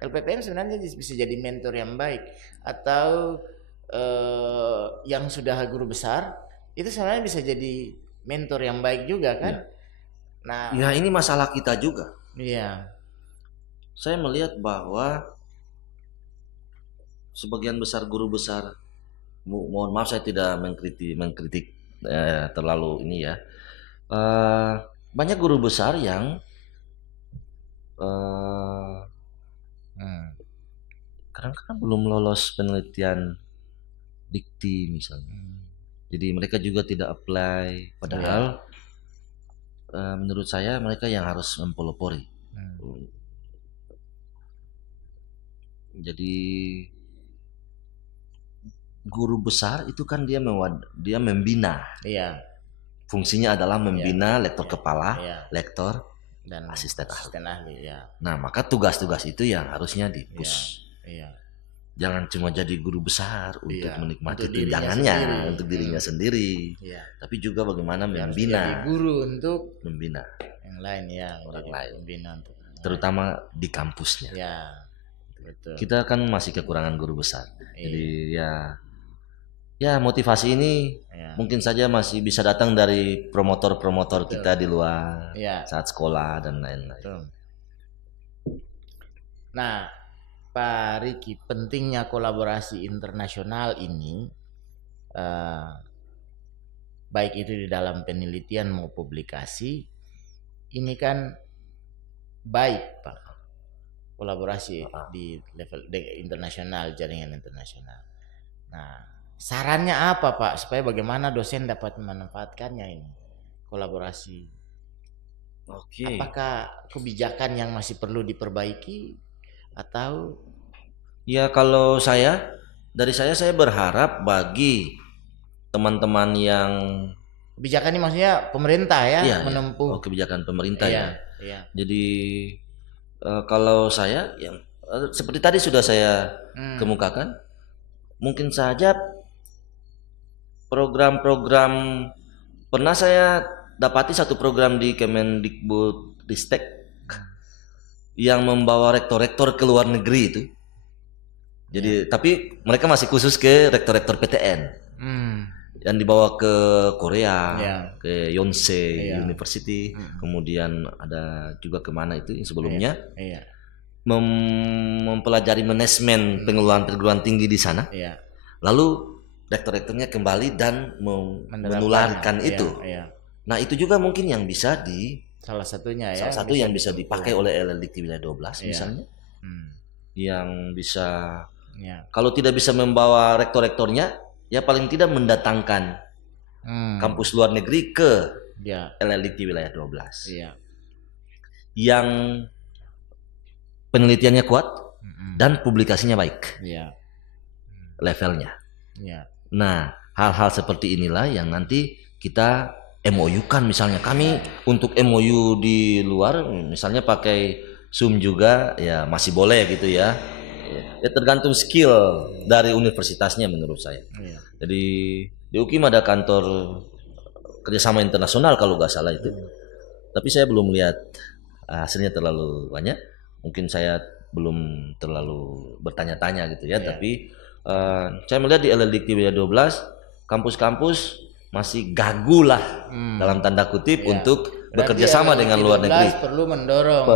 LPPM sebenarnya bisa jadi mentor yang baik atau yang sudah guru besar itu sebenarnya bisa jadi mentor yang baik juga kan. Nah, ya ini masalah kita juga. Saya melihat bahwa sebagian besar guru besar, mohon maaf saya tidak mengkritik terlalu ini ya. Banyak guru besar yang kadang-kadang belum lolos penelitian dikti misalnya. Jadi mereka juga tidak apply. Padahal menurut saya mereka yang harus mempelopori. Jadi guru besar itu kan dia membina. Fungsinya adalah membina lektor kepala, lektor dan asisten ahli. Nah, maka tugas-tugas itu yang harusnya di-push. Jangan cuma jadi guru besar untuk menikmati tunjangannya untuk dirinya sendiri. Tapi juga bagaimana membina. Jadi guru untuk membina yang lain orang lain. Membina untuk terutama di kampusnya. Betul. Kita kan masih kekurangan guru besar. Jadi ya motivasi ini mungkin saja masih bisa datang dari promotor-promotor kita di luar saat sekolah dan lain-lain. Nah, Pak Riki, pentingnya kolaborasi internasional ini baik itu di dalam penelitian maupun publikasi ini kan baik Pak, kolaborasi di level internasional, jaringan internasional. Nah, sarannya apa Pak supaya bagaimana dosen dapat memanfaatkannya ini kolaborasi? Apakah kebijakan yang masih perlu diperbaiki atau kalau dari saya berharap bagi teman-teman yang kebijakan ini maksudnya pemerintah menempuh kebijakan pemerintah Jadi kalau saya yang seperti tadi sudah saya kemukakan, mungkin saja program-program, pernah saya dapati satu program di Kemendikbudristek yang membawa rektor-rektor ke luar negeri itu. Jadi tapi mereka masih khusus ke rektor-rektor PTN. Yang dibawa ke Korea, ke Yonsei University, kemudian ada juga kemana itu yang sebelumnya mempelajari manajemen pengelolaan perguruan tinggi di sana. Lalu rektor-rektornya kembali dan menularkan itu. Nah itu juga mungkin yang bisa salah satu yang bisa dipakai oleh LLDikti Wilayah 12 misalnya, yang bisa kalau tidak bisa membawa rektor-rektornya, ya paling tidak mendatangkan kampus luar negeri ke LLDikti Wilayah 12 yang penelitiannya kuat dan publikasinya baik levelnya. Nah hal-hal seperti inilah yang nanti kita MOU kan, misalnya kami untuk MOU di luar misalnya pakai Zoom juga ya masih boleh gitu ya. Ya tergantung skill dari universitasnya menurut saya. Jadi di UKIM ada kantor kerjasama internasional kalau nggak salah itu. Tapi saya belum lihat hasilnya terlalu banyak. Mungkin saya belum terlalu bertanya-tanya gitu ya. Tapi saya melihat di LLDikti Wilayah 12 kampus-kampus masih gagu lah dalam tanda kutip untuk bekerja sama dengan luar negeri. Perlu mendorong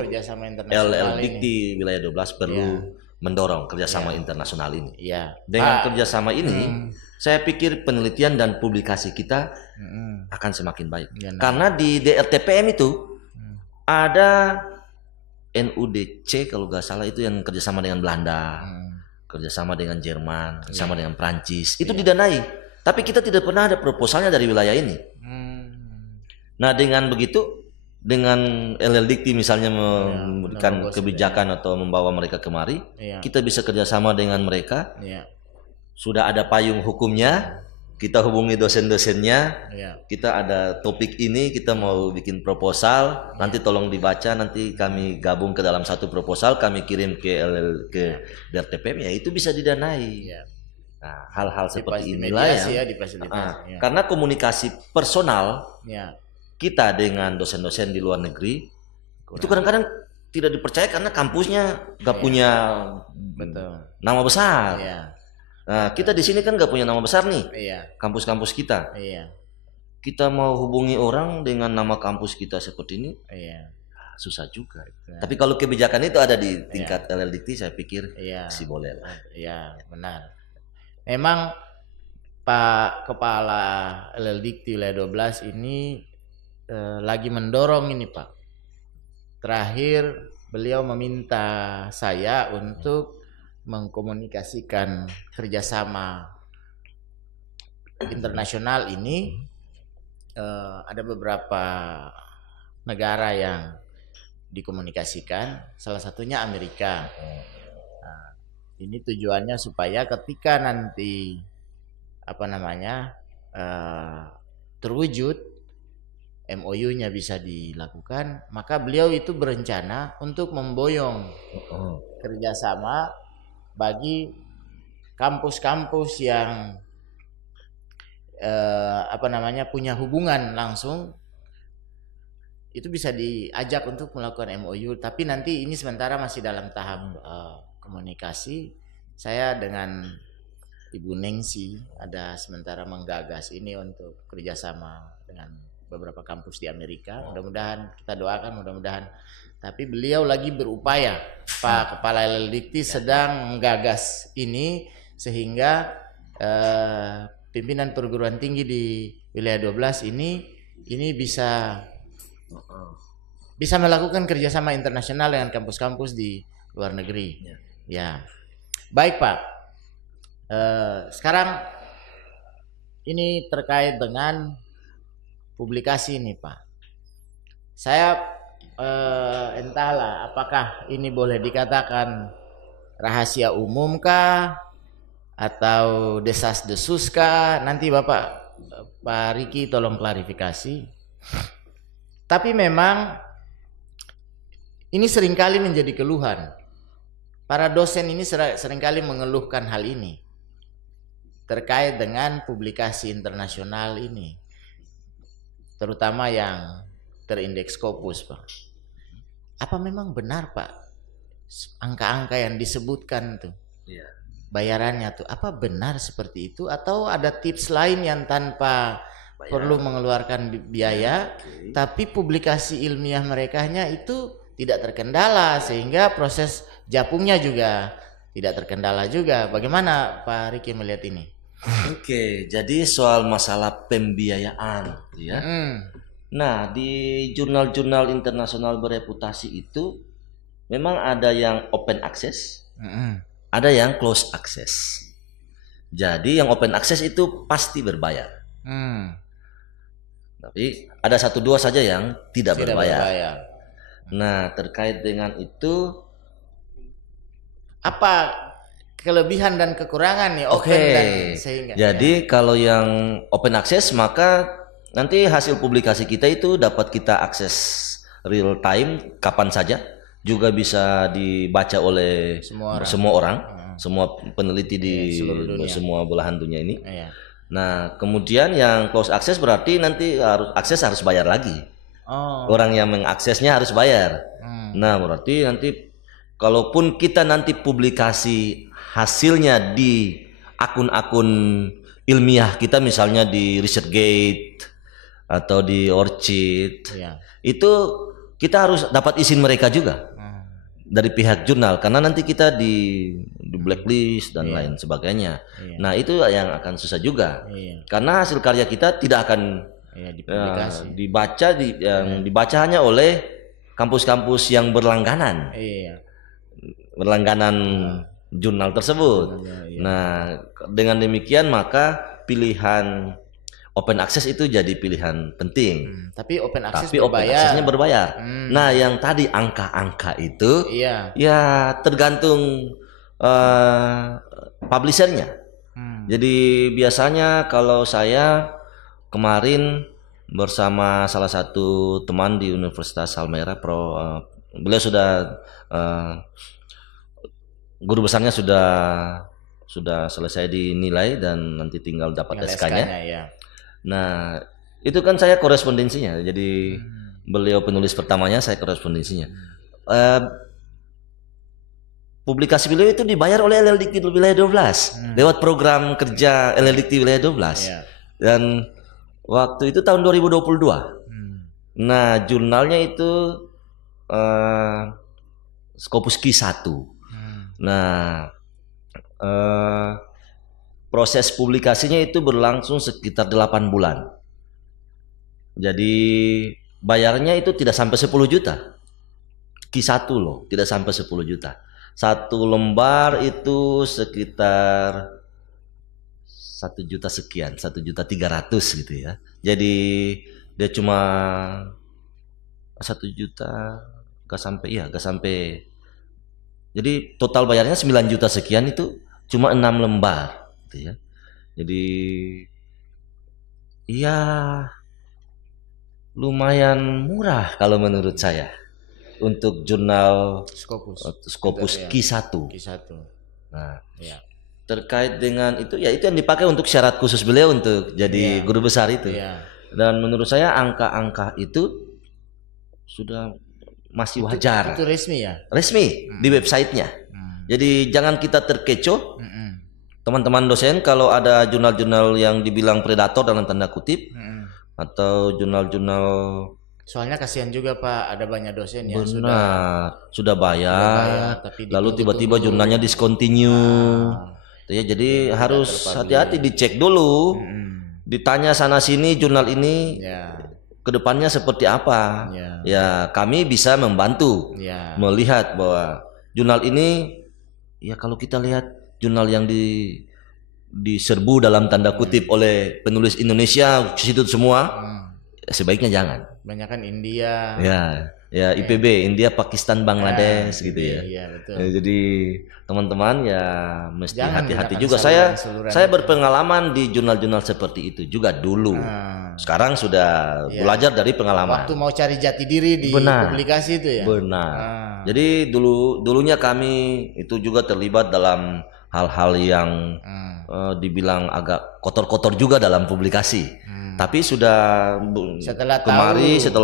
kerjasama internasional LLDikti Wilayah 12 perlu mendorong kerjasama internasional ini. Dengan kerjasama ini, saya pikir penelitian dan publikasi kita akan semakin baik. Karena di DRTPM itu ada NUDC kalau nggak salah itu yang kerjasama dengan Belanda, kerjasama dengan Jerman, kerjasama dengan Prancis. Itu didanai. Tapi kita tidak pernah ada proposalnya dari wilayah ini. Nah dengan begitu, dengan LLDikti misalnya memberikan kebijakan atau membawa mereka kemari, kita bisa kerjasama dengan mereka. Sudah ada payung hukumnya, kita hubungi dosen-dosennya, kita ada topik ini, kita mau bikin proposal, nanti tolong dibaca, nanti kami gabung ke dalam satu proposal, kami kirim ke DRTPM, ya itu bisa didanai. Nah, hal-hal seperti inilah karena komunikasi personal kita dengan dosen-dosen di luar negeri itu kadang-kadang tidak dipercaya karena kampusnya nggak punya nama besar. Nah, kita di sini kan nggak punya nama besar nih, kampus-kampus kita. Kita mau hubungi orang dengan nama kampus kita seperti ini, susah juga. Tapi kalau kebijakan itu ada di tingkat LLDikti, saya pikir masih boleh lah. Benar. Memang Pak Kepala LLDikti Wilayah 12 ini lagi mendorong ini Pak. Terakhir beliau meminta saya untuk mengkomunikasikan kerjasama internasional ini. Ada beberapa negara yang dikomunikasikan, salah satunya Amerika. Ini tujuannya supaya ketika nanti terwujud MOU-nya bisa dilakukan, maka beliau itu berencana untuk memboyong kerjasama bagi kampus-kampus yang punya hubungan langsung, itu bisa diajak untuk melakukan MOU. Tapi nanti ini sementara masih dalam tahap komunikasi. Saya dengan Ibu Nengsi ada sementara menggagas ini untuk kerjasama dengan beberapa kampus di Amerika. Mudah-mudahan kita doakan, mudah-mudahan. Tapi beliau lagi berupaya, Pak Kepala LLDikti sedang menggagas ini sehingga pimpinan perguruan tinggi di wilayah 12 ini bisa melakukan kerjasama internasional dengan kampus-kampus di luar negeri. Baik Pak. Sekarang ini terkait dengan publikasi ini Pak. Saya entahlah apakah ini boleh dikatakan rahasia umum kah atau desas-desus kah? Nanti Pak Riki tolong klarifikasi. Tapi memang ini seringkali menjadi keluhan. Para dosen ini seringkali mengeluhkan hal ini. terkait dengan publikasi internasional ini, terutama yang terindeks Scopus, Pak. Apa memang benar, Pak, angka-angka yang disebutkan tuh, bayarannya tuh, apa benar seperti itu, atau ada tips lain yang tanpa perlu mengeluarkan biaya, tapi publikasi ilmiah merekanya itu tidak terkendala, sehingga proses japungnya juga tidak terkendala juga. Bagaimana Pak Riki melihat ini? Oke, jadi soal masalah pembiayaan, ya. Nah, di jurnal-jurnal internasional bereputasi itu memang ada yang open access, ada yang close access. Jadi yang open access itu pasti berbayar. Tapi ada 1-2 saja yang tidak berbayar. Nah, terkait dengan itu, apa kelebihan dan kekurangan nih open dan sehingga? Jadi kalau yang open access, maka nanti hasil publikasi kita itu dapat kita akses real time kapan saja, juga bisa dibaca oleh semua orang, semua peneliti di semua belahan dunia ini. Nah, kemudian yang close access berarti nanti harus bayar lagi. Orang yang mengaksesnya harus bayar. Nah, berarti nanti kalaupun kita nanti publikasi hasilnya di akun-akun ilmiah kita, misalnya di ResearchGate atau di Orchid, itu kita harus dapat izin mereka juga dari pihak jurnal, karena nanti kita di blacklist dan lain sebagainya. Nah, itu yang akan susah juga, karena hasil karya kita tidak akan dibaca hanya oleh kampus-kampus yang berlangganan jurnal tersebut. Nah, dengan demikian maka pilihan open access itu jadi pilihan penting. Tapi open accessnya berbayar. Nah, yang tadi angka-angka itu ya tergantung publishernya. Jadi biasanya kalau saya kemarin bersama salah satu teman di Universitas Halmahera, beliau sudah guru besarnya sudah selesai dinilai dan nanti tinggal dapat SK-nya. Nah, itu kan saya korespondensinya. Jadi beliau penulis pertamanya, saya korespondensinya. Publikasi beliau itu dibayar oleh LLDikti Wilayah 12 lewat program kerja LLDikti Wilayah 12. Dan waktu itu tahun 2022. Nah, jurnalnya itu Scopus Q1. Nah, proses publikasinya itu berlangsung sekitar 8 bulan. Jadi bayarnya itu tidak sampai 10 juta. Q1 loh, tidak sampai 10 juta. Satu lembar itu sekitar 1 juta sekian, 1.300.000 gitu ya. Jadi dia cuma 1 juta, gak sampai. Jadi total bayarnya 9 juta sekian, itu cuma 6 lembar. Ya. Jadi ya lumayan murah kalau menurut saya untuk jurnal Scopus Q1. Nah, terkait dengan itu, ya itu yang dipakai untuk syarat khusus beliau untuk jadi guru besar itu. Dan menurut saya angka-angka itu sudah masih wajar. Itu resmi ya? Resmi di websitenya. Jadi jangan kita terkecoh. Teman-teman dosen, kalau ada jurnal-jurnal yang dibilang predator dalam tanda kutip, atau jurnal-jurnal, soalnya kasihan juga Pak, ada banyak dosen yang sudah bayar lalu tiba-tiba jurnalnya discontinue. Ya, jadi harus hati-hati, dicek dulu, ditanya sana sini jurnal ini kedepannya seperti apa. Ya kami bisa membantu melihat bahwa jurnal ini, ya kalau kita lihat jurnal yang diserbu dalam tanda kutip oleh penulis Indonesia situ semua, sebaiknya jangan. Banyak kan India. Ya IPB, India, Pakistan, Bangladesh gitu ya. Betul. Jadi teman-teman ya mesti hati-hati juga. Saya berpengalaman di jurnal-jurnal seperti itu juga dulu. Sekarang sudah belajar dari pengalaman. Waktu mau cari jati diri di publikasi itu ya. Benar. Jadi dulunya kami itu juga terlibat dalam hal-hal yang dibilang agak kotor-kotor juga dalam publikasi. Tapi sudah setelah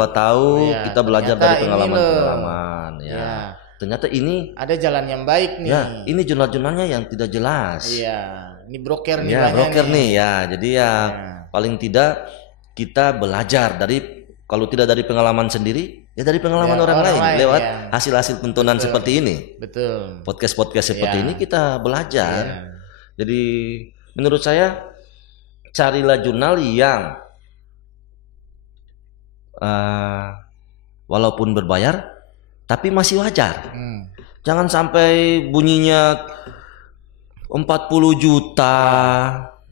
tahu ya, kita belajar dari pengalaman-pengalaman ya. Ternyata ini ada jalan yang baik nih. Ya, ini jurnal-jurnalnya yang tidak jelas. Iya, ini broker nih. Ya, broker nih ya. Jadi ya paling tidak kita belajar dari, kalau tidak dari pengalaman sendiri, ya dari pengalaman orang lain lewat hasil-hasil tontonan seperti ini. Betul. Podcast-podcast seperti ini kita belajar. Jadi menurut saya carilah jurnal yang walaupun berbayar tapi masih wajar. Jangan sampai bunyinya 40 juta,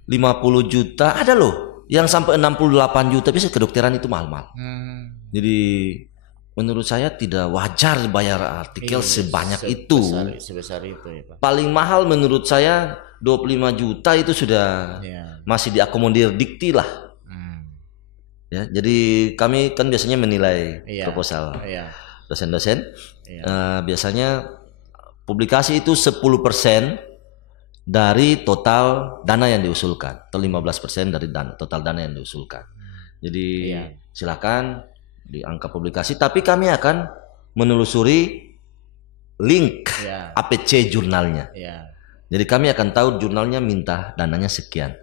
50 juta, ada loh yang sampai 68 juta, bisa kedokteran itu mahal-mahal. Jadi menurut saya tidak wajar bayar artikel sebanyak itu. Sebesar itu ya, Pak. Paling mahal menurut saya 25 juta itu sudah masih diakomodir dikti lah. Ya, jadi kami kan biasanya menilai proposal dosen-dosen. Biasanya publikasi itu 10% dari total dana yang diusulkan, atau 15% dari total dana yang diusulkan. Jadi silakan di angka publikasi, tapi kami akan menelusuri link APC jurnalnya. Jadi kami akan tahu jurnalnya minta dananya sekian.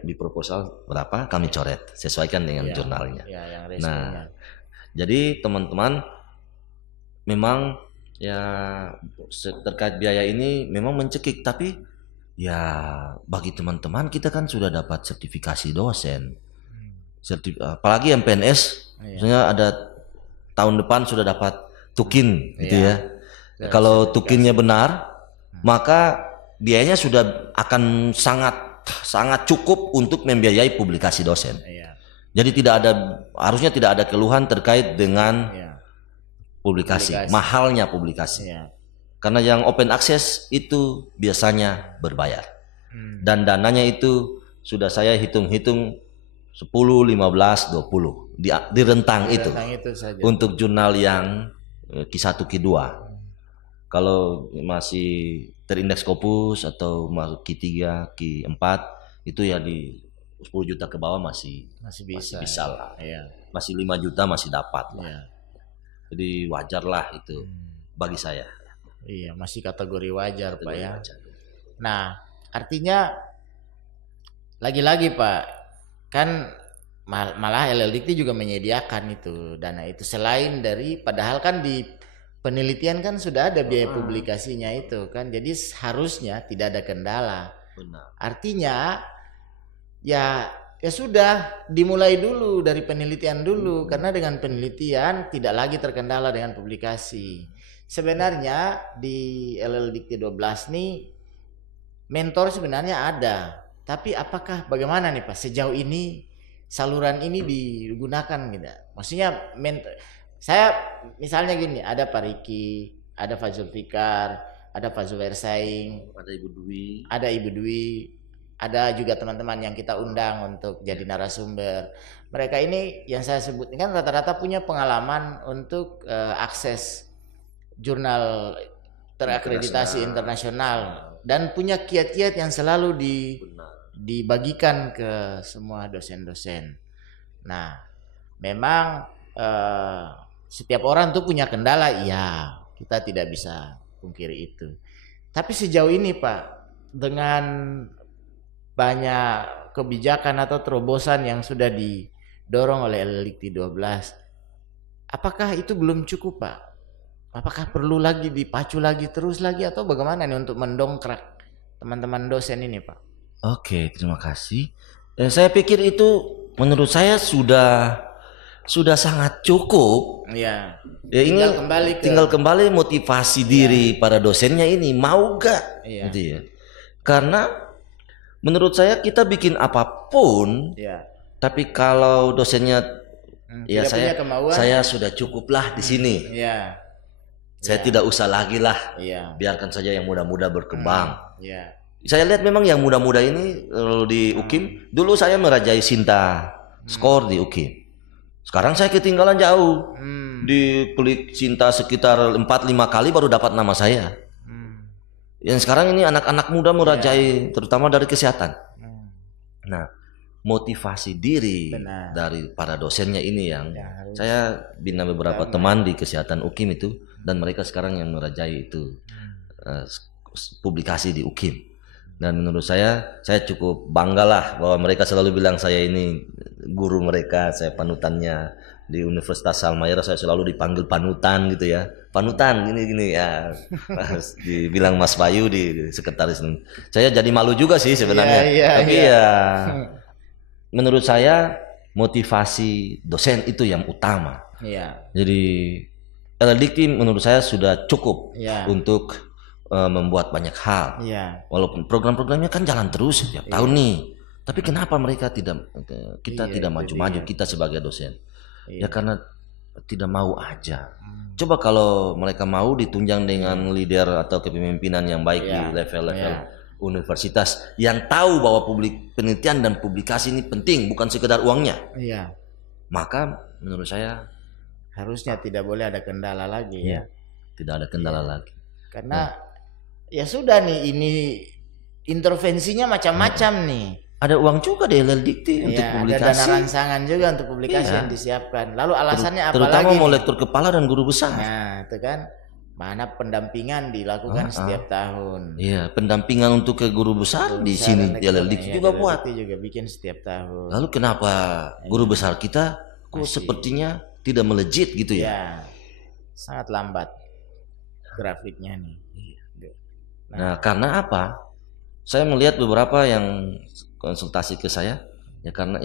Di proposal berapa kami coret, sesuaikan dengan jurnalnya. Nah, jadi teman-teman memang ya terkait biaya ini memang mencekik, tapi ya bagi teman-teman kita kan sudah dapat sertifikasi dosen. Apalagi yang PNS, misalnya ada tahun depan sudah dapat tukin gitu ya. Kalau tukinnya benar, maka biayanya sudah akan sangat cukup untuk membiayai publikasi dosen. Jadi harusnya tidak ada keluhan terkait dengan publikasi, mahalnya publikasi. Karena yang open access itu biasanya berbayar. Dan dananya itu sudah saya hitung-hitung 10, 15, 20 di rentang itu saja. Untuk jurnal yang Q1, Q2. Kalau masih terindeks Scopus atau masuk Q3, Q4 itu ya di 10 juta ke bawah masih bisa lah. Masih 5 juta masih dapat lah. Jadi wajar lah itu bagi saya. Iya, masih kategori wajar, Pak ya. Nah, artinya lagi-lagi Pak, kan malah LLDikti juga menyediakan itu dana itu, selain dari, padahal kan di penelitian kan sudah ada biaya publikasinya itu kan, jadi harusnya tidak ada kendala. Artinya ya sudah dimulai dulu dari penelitian dulu, karena dengan penelitian tidak lagi terkendala dengan publikasi. Sebenarnya di LLDikti 12 nih mentor sebenarnya ada, tapi bagaimana nih Pak sejauh ini saluran ini digunakan gitu? Maksudnya saya misalnya gini, ada Pak Riki, ada Pak Zulfikar, ada Pak Zubair Saing, ada Ibu Dwi, ada juga teman-teman yang kita undang untuk jadi narasumber. Mereka ini yang saya sebut kan rata-rata punya pengalaman untuk akses jurnal terakreditasi internasional dan punya kiat-kiat yang selalu dibagikan ke semua dosen-dosen. Nah, memang setiap orang tuh punya kendala, iya, kita tidak bisa pungkiri itu. Tapi sejauh ini Pak, dengan banyak kebijakan atau terobosan yang sudah didorong oleh LLDikti 12, apakah itu belum cukup Pak? Apakah perlu lagi dipacu lagi terus lagi, atau bagaimana nih untuk mendongkrak teman-teman dosen ini Pak? Oke, terima kasih. Saya pikir itu menurut saya sudah sangat cukup. Ya. Tinggal kembali motivasi diri para dosennya ini mau gak? Gitu ya. Karena menurut saya kita bikin apapun, tapi kalau dosennya saya sudah cukup lah di sini. Saya tidak usah lagi lah. Biarkan saja yang muda-muda berkembang. Saya lihat memang yang muda-muda ini di UKIM, dulu saya merajai Sinta skor di UKIM. Sekarang saya ketinggalan jauh. Di klik Sinta sekitar 4-5 kali baru dapat nama saya. Yang sekarang ini anak-anak muda merajai, terutama dari kesehatan. Nah, motivasi diri dari para dosennya ini yang saya bina beberapa teman di kesehatan UKIM itu, dan mereka sekarang yang merajai itu publikasi di UKIM. Dan menurut saya cukup bangga lah bahwa mereka selalu bilang saya ini guru mereka, saya panutannya. Di Universitas Halmahera saya selalu dipanggil panutan gitu ya, panutan gini ya. Dibilang Mas Bayu di sekretaris, saya jadi malu juga sih sebenarnya. Tapi ya menurut saya motivasi dosen itu yang utama. Jadi LLDikti menurut saya sudah cukup untuk membuat banyak hal. Walaupun program-programnya kan jalan terus setiap tahun nih. Tapi kenapa mereka tidak maju-maju kita sebagai dosen? Ya karena tidak mau aja. Coba kalau mereka mau ditunjang dengan leader atau kepemimpinan yang baik di level-level universitas yang tahu bahwa penelitian dan publikasi ini penting, bukan sekedar uangnya. Maka menurut saya harusnya tidak boleh ada kendala lagi ya. Tidak ada kendala lagi. Karena ya sudah nih, ini intervensinya macam-macam nih. Ada uang juga di LLDikti untuk publikasi. Ada dana rangsangan juga untuk publikasi yang disiapkan. Lalu alasannya apa lagi? Terutama mau lektor kepala dan guru besar. Nah, itu kan mana pendampingan dilakukan setiap tahun. Iya, pendampingan untuk ke guru besar di sini di LLDikti juga buat. Juga bikin setiap tahun. Lalu kenapa guru besar kita kok sepertinya tidak melejit gitu ya? Sangat lambat grafiknya nih. Nah, karena apa? Saya melihat beberapa yang konsultasi ke saya ya karena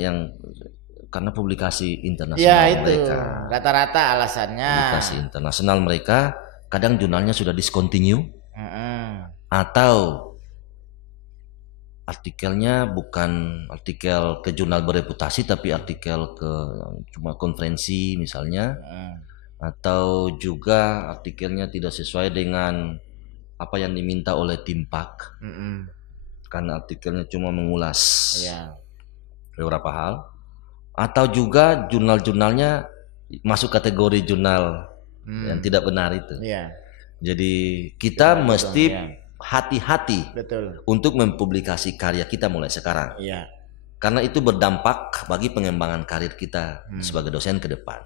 publikasi internasional mereka. Rata-rata alasannya publikasi internasional mereka, kadang jurnalnya sudah discontinue atau artikelnya bukan artikel ke jurnal bereputasi tapi artikel ke cuma konferensi misalnya, atau juga artikelnya tidak sesuai dengan apa yang diminta oleh tim PAK. Karena artikelnya cuma mengulas beberapa hal, atau juga jurnal-jurnalnya masuk kategori jurnal yang tidak benar itu. Jadi kita mesti hati-hati untuk mempublikasi karya kita mulai sekarang. Karena itu berdampak bagi pengembangan karir kita sebagai dosen ke depan.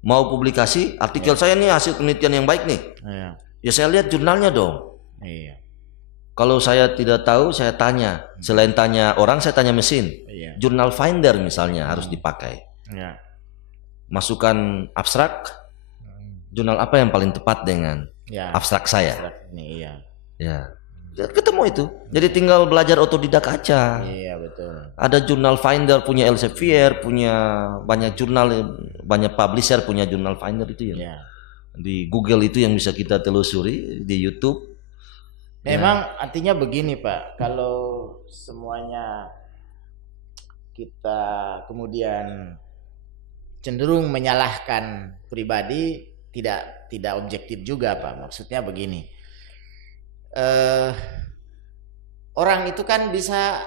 Mau publikasi artikel saya nih hasil penelitian yang baik nih. Ya saya lihat jurnalnya dong. Kalau saya tidak tahu, saya tanya. Selain tanya orang, saya tanya mesin. Jurnal Finder misalnya harus dipakai. Masukkan abstrak. Jurnal apa yang paling tepat dengan abstrak saya? Ketemu itu. Jadi tinggal belajar otodidak aja. Betul. Ada jurnal Finder punya Elsevier, punya banyak jurnal, banyak publisher punya jurnal Finder itu ya. Di Google itu yang bisa kita telusuri, di YouTube. Memang artinya begini Pak, kalau semuanya kita kemudian cenderung menyalahkan pribadi, tidak objektif juga Pak. Maksudnya begini, orang itu kan bisa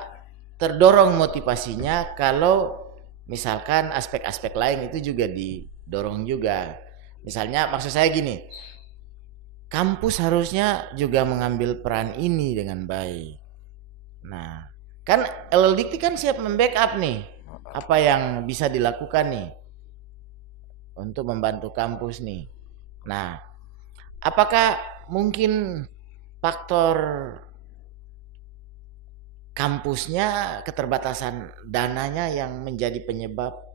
terdorong motivasinya kalau misalkan aspek-aspek lain itu juga didorong juga. Misalnya maksud saya gini, kampus harusnya juga mengambil peran ini dengan baik. Nah, kan LLDikti kan siap membackup nih apa yang bisa dilakukan nih untuk membantu kampus nih. Nah, apakah mungkin faktor kampusnya, keterbatasan dananya yang menjadi penyebab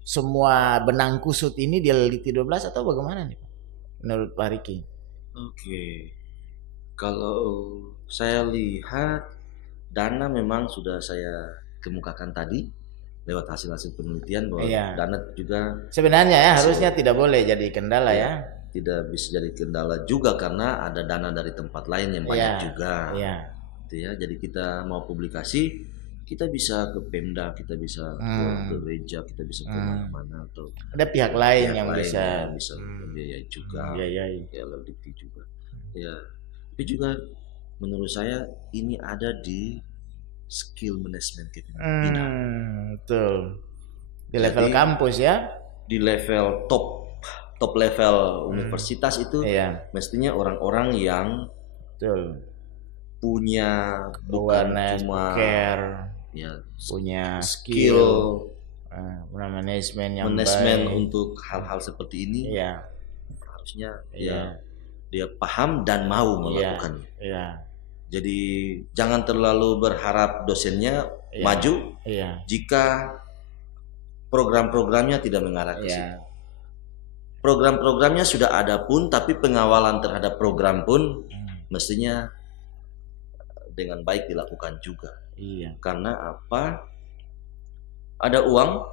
semua benang kusut ini di LLDikti 12 atau bagaimana nih Pak? Menurut Pak Riki? Kalau saya lihat dana memang sudah saya kemukakan tadi lewat hasil-hasil penelitian bahwa dana juga sebenarnya harusnya tidak boleh jadi kendala ya. Tidak bisa jadi kendala juga karena ada dana dari tempat lain yang banyak juga. Jadi kita mau publikasi, kita bisa ke Pemda, kita bisa ke gereja, kita bisa ke mana-mana, atau ada pihak lain yang bisa membiayai juga, LLDikti juga. Tapi juga menurut saya ini ada di skill management kepemimpinan. Betul. Di level kampus ya. Di level top level universitas itu mestinya orang-orang yang betul. punya bukan Awareness, cuma care, ya punya skill manajemen yang manajemen baik. untuk hal-hal seperti ini. Iya, Harusnya iya, dia paham dan mau melakukannya. iya, Jadi jangan terlalu berharap dosennya iya, maju iya, jika program-programnya tidak mengarah ke situ. iya. Program-programnya sudah ada pun, tapi pengawalan terhadap program pun mestinya dengan baik dilakukan juga. Iya, Karena apa? Ada uang,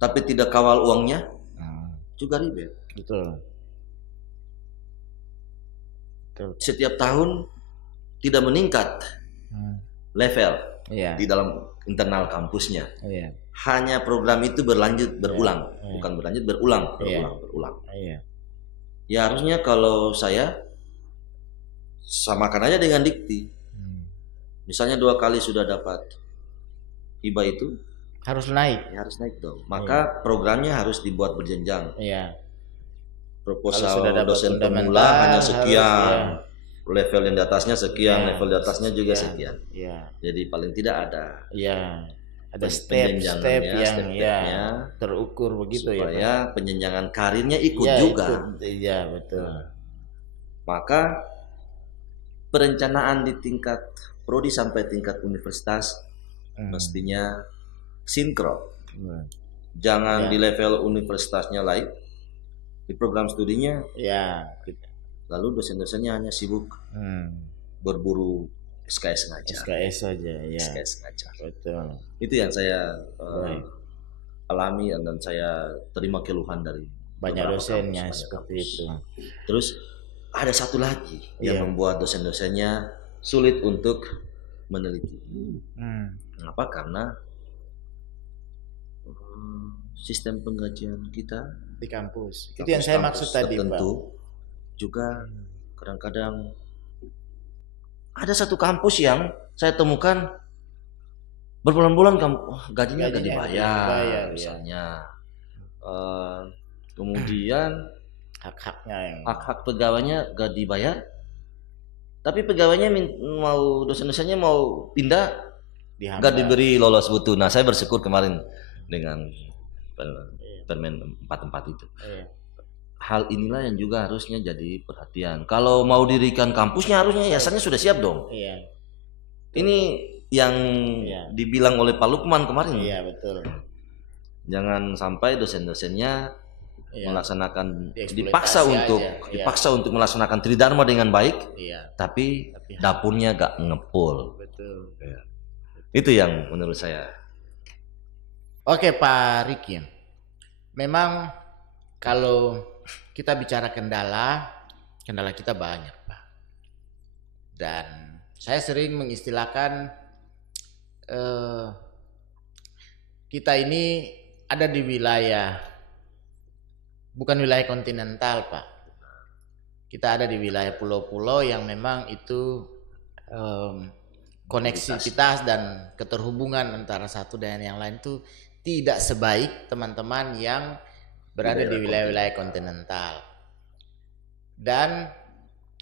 tapi tidak kawal uangnya juga ribet. betul. Betul. Setiap tahun tidak meningkat level Iya, di dalam internal kampusnya. iya, Hanya program itu berlanjut berulang, bukan berlanjut berulang. iya, Ya harusnya kalau saya samakan aja dengan dikti. Misalnya 2 kali sudah dapat hibah itu, harus naik. ya harus naik dong. Maka programnya harus dibuat berjenjang. Iya. Proposal Kalau sudah dapat dosen fundamental, pemula hanya harus, sekian, level yang di atasnya sekian, Iya, level di atasnya juga sekian. Iya, Jadi paling tidak ada iya. Ada penjenjangannya, step-step yang step-stepnya, terukur begitu ya, Pak. supaya penjenjangan karirnya ikut Iya, juga. Iya, betul. Maka perencanaan di tingkat prodi sampai tingkat universitas mestinya sinkron. Jangan di level universitasnya lain, di program studinya ya, lalu dosen-dosennya hanya sibuk berburu SKS saja. SKS saja, ya. SKS saja. Betul. Itu yang saya alami dan saya terima keluhan dari banyak dosennya seperti kampus. itu. Terus ada satu lagi yang membuat dosen-dosennya sulit untuk meneliti. Kenapa? Karena sistem penggajian kita di kampus. Itu yang saya maksud tadi, Pak. Juga kadang-kadang ada satu kampus yang saya temukan berbulan-bulan gajinya gak dibayar, misalnya. Kemudian hak-hak pegawainya gak dibayar, tapi pegawainya mau dosen-dosennya mau pindah gak diberi lolos butuh. Nah, saya bersyukur kemarin dengan Permen 44 itu. Hal inilah yang juga harusnya jadi perhatian. Kalau mau dirikan kampusnya harusnya yayasannya sudah siap dong. Iya. Ini yang dibilang oleh Pak Lukman kemarin. Iya, betul. Jangan sampai dosen-dosennya melaksanakan dipaksa untuk melaksanakan tridharma dengan baik, tapi dapurnya gak ngepul. Betul. Itu yang menurut saya. Oke, Pak Riki. Memang kalau kita bicara kendala kita banyak, Pak. Dan saya sering mengistilahkan kita ini ada di wilayah, bukan wilayah kontinental, Pak. Kita ada di wilayah pulau-pulau yang memang itu koneksivitas dan keterhubungan antara satu dan yang lain itu tidak sebaik teman-teman yang berada di wilayah-wilayah kontinental. Dan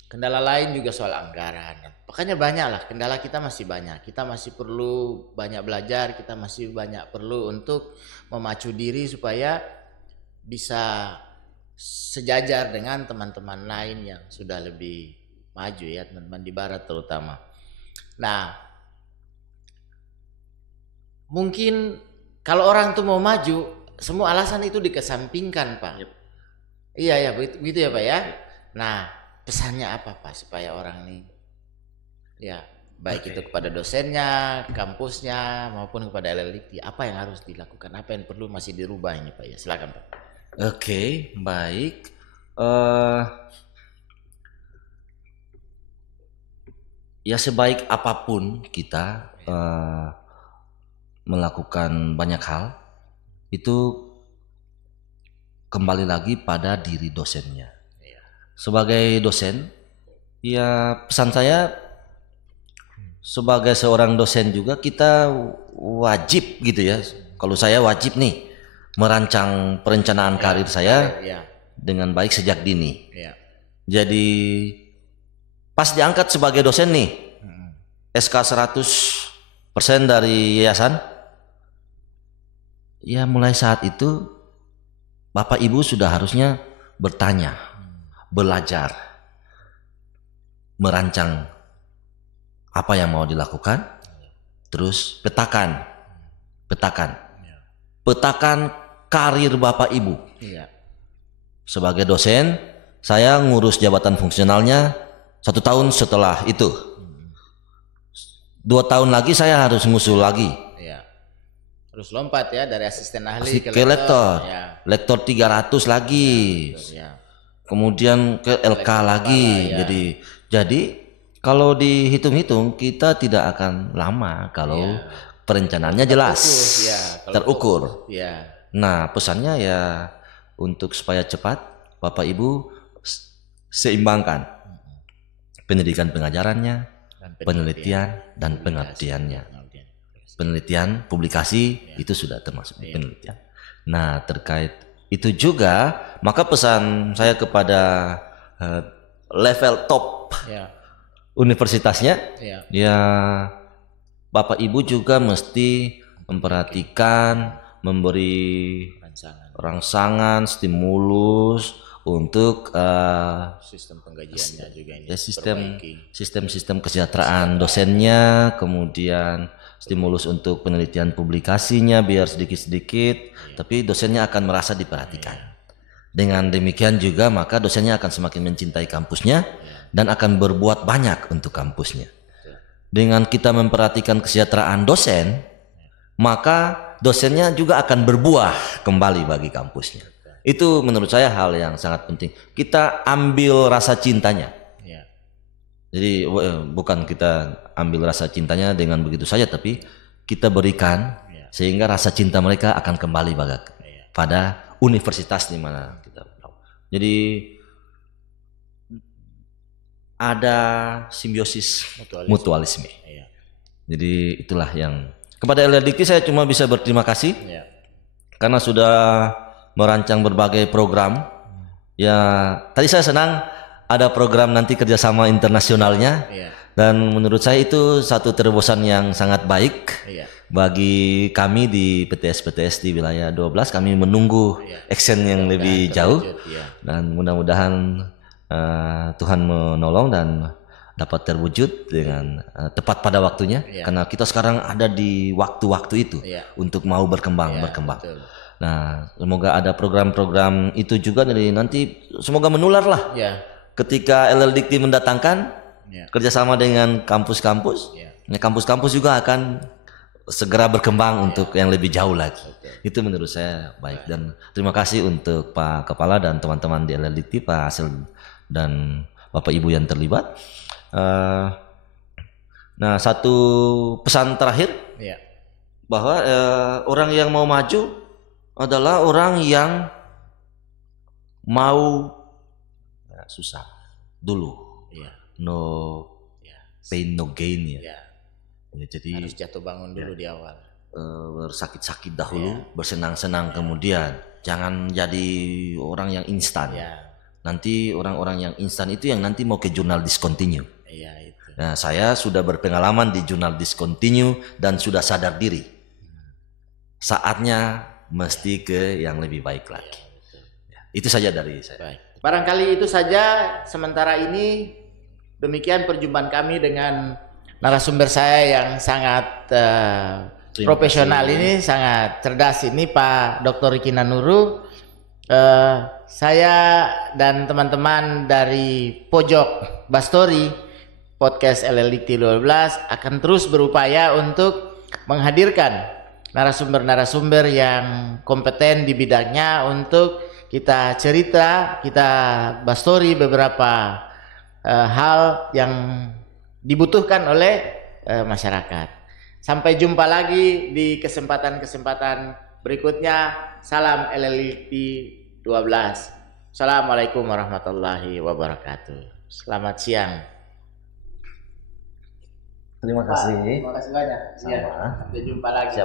kendala lain juga soal anggaran. Makanya banyaklah kendala kita masih banyak. Kita masih perlu banyak belajar, kita masih banyak perlu untuk memacu diri supaya bisa sejajar dengan teman-teman lain yang sudah lebih maju ya, teman-teman di barat terutama. Nah, mungkin kalau orang tuh mau maju, semua alasan itu dikesampingkan, Pak. Iya ya, begitu ya, Pak ya. Nah, pesannya apa, Pak, supaya orang ini ya baik itu kepada dosennya, kampusnya maupun kepada LLDIKTI, apa yang harus dilakukan, apa yang perlu masih dirubah ini, Pak ya? Silakan, Pak. Oke, baik. Ya sebaik apapun kita melakukan banyak hal, itu kembali lagi pada diri dosennya. Sebagai dosen, ya pesan saya sebagai seorang dosen juga kita wajib gitu ya. Kalau saya wajib nih merancang perencanaan karir saya dengan baik sejak dini. Jadi Pas diangkat sebagai dosen nih, SK 100% dari yayasan, ya mulai saat itu Bapak Ibu sudah harusnya bertanya, belajar, merancang apa yang mau dilakukan, terus petakan karir Bapak Ibu. Sebagai dosen, saya ngurus jabatan fungsionalnya 1 tahun setelah itu. 2 tahun lagi saya harus ngusul lagi. Terus lompat ya dari asisten ahli ke lektor. Lektor 300 lagi. Kemudian ke LK lagi. Jadi kalau dihitung-hitung kita tidak akan lama kalau perencanaannya jelas, terukur. Nah, pesannya ya untuk supaya cepat Bapak Ibu seimbangkan pendidikan pengajarannya, penelitian dan pengabdiannya. Penelitian, publikasi itu sudah termasuk penelitian. Nah, terkait itu juga maka pesan saya kepada level top universitasnya, ya Bapak Ibu juga mesti memperhatikan, memberi rangsangan, stimulus untuk sistem penggajiannya juga ini, sistem kesejahteraan dosennya, kemudian stimulus untuk penelitian publikasinya biar sedikit-sedikit, tapi dosennya akan merasa diperhatikan. Dengan demikian juga maka dosennya akan semakin mencintai kampusnya dan akan berbuat banyak untuk kampusnya. Dengan kita memperhatikan kesejahteraan dosen, maka dosennya juga akan berbuah kembali bagi kampusnya. Itu menurut saya hal yang sangat penting. Kita ambil rasa cintanya. Jadi bukan kita ambil rasa cintanya dengan begitu saja, tapi kita berikan sehingga rasa cinta mereka akan kembali pada universitas di mana kita. Jadi ada simbiosis mutualisme. Jadi itulah yang kepada LLDikti saya cuma bisa berterima kasih karena sudah merancang berbagai program. Ya tadi saya senang ada program nanti kerjasama internasionalnya dan menurut saya itu satu terobosan yang sangat baik bagi kami di PTS di wilayah 12. Kami menunggu action yang lebih jauh dan mudah-mudahan Tuhan menolong dan dapat terwujud dengan tepat pada waktunya karena kita sekarang ada di waktu-waktu itu untuk mau berkembang. Betul. Nah, semoga ada program-program itu juga dari nanti semoga menular lah. Ketika LLDikti mendatangkan kerjasama dengan kampus-kampus, kampus-kampus juga akan segera berkembang untuk yang lebih jauh lagi. Itu menurut saya baik dan terima kasih untuk Pak Kepala dan teman-teman di LLDikti, Pak Hasil dan Bapak Ibu yang terlibat. Nah, satu pesan terakhir bahwa orang yang mau maju adalah orang yang mau susah dulu, no pain no gain jadi harus jatuh bangun dulu di awal, bersakit-sakit dahulu, bersenang-senang kemudian, jangan jadi orang yang instan. Nanti orang-orang yang instan itu yang nanti mau ke jurnal discontinue. Nah, saya sudah berpengalaman di jurnal discontinue dan sudah sadar diri. Saatnya mesti ke yang lebih baik lagi. Itu saja dari saya. Barangkali itu saja sementara ini. Demikian perjumpaan kami dengan narasumber saya yang sangat profesional ini, sangat cerdas ini, Pak Dr. Riki Nanuru. Saya dan teman-teman dari Pojok Bastori Podcast LLDikti 12 akan terus berupaya untuk menghadirkan narasumber-narasumber yang kompeten di bidangnya untuk kita cerita, kita bastori beberapa hal yang dibutuhkan oleh masyarakat. Sampai jumpa lagi di kesempatan-kesempatan berikutnya. Salam LLDikti 12. Assalamualaikum warahmatullahi wabarakatuh. Selamat siang. Terima kasih. Terima kasih banyak. Sama. Sampai jumpa lagi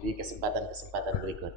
di kesempatan-kesempatan berikut.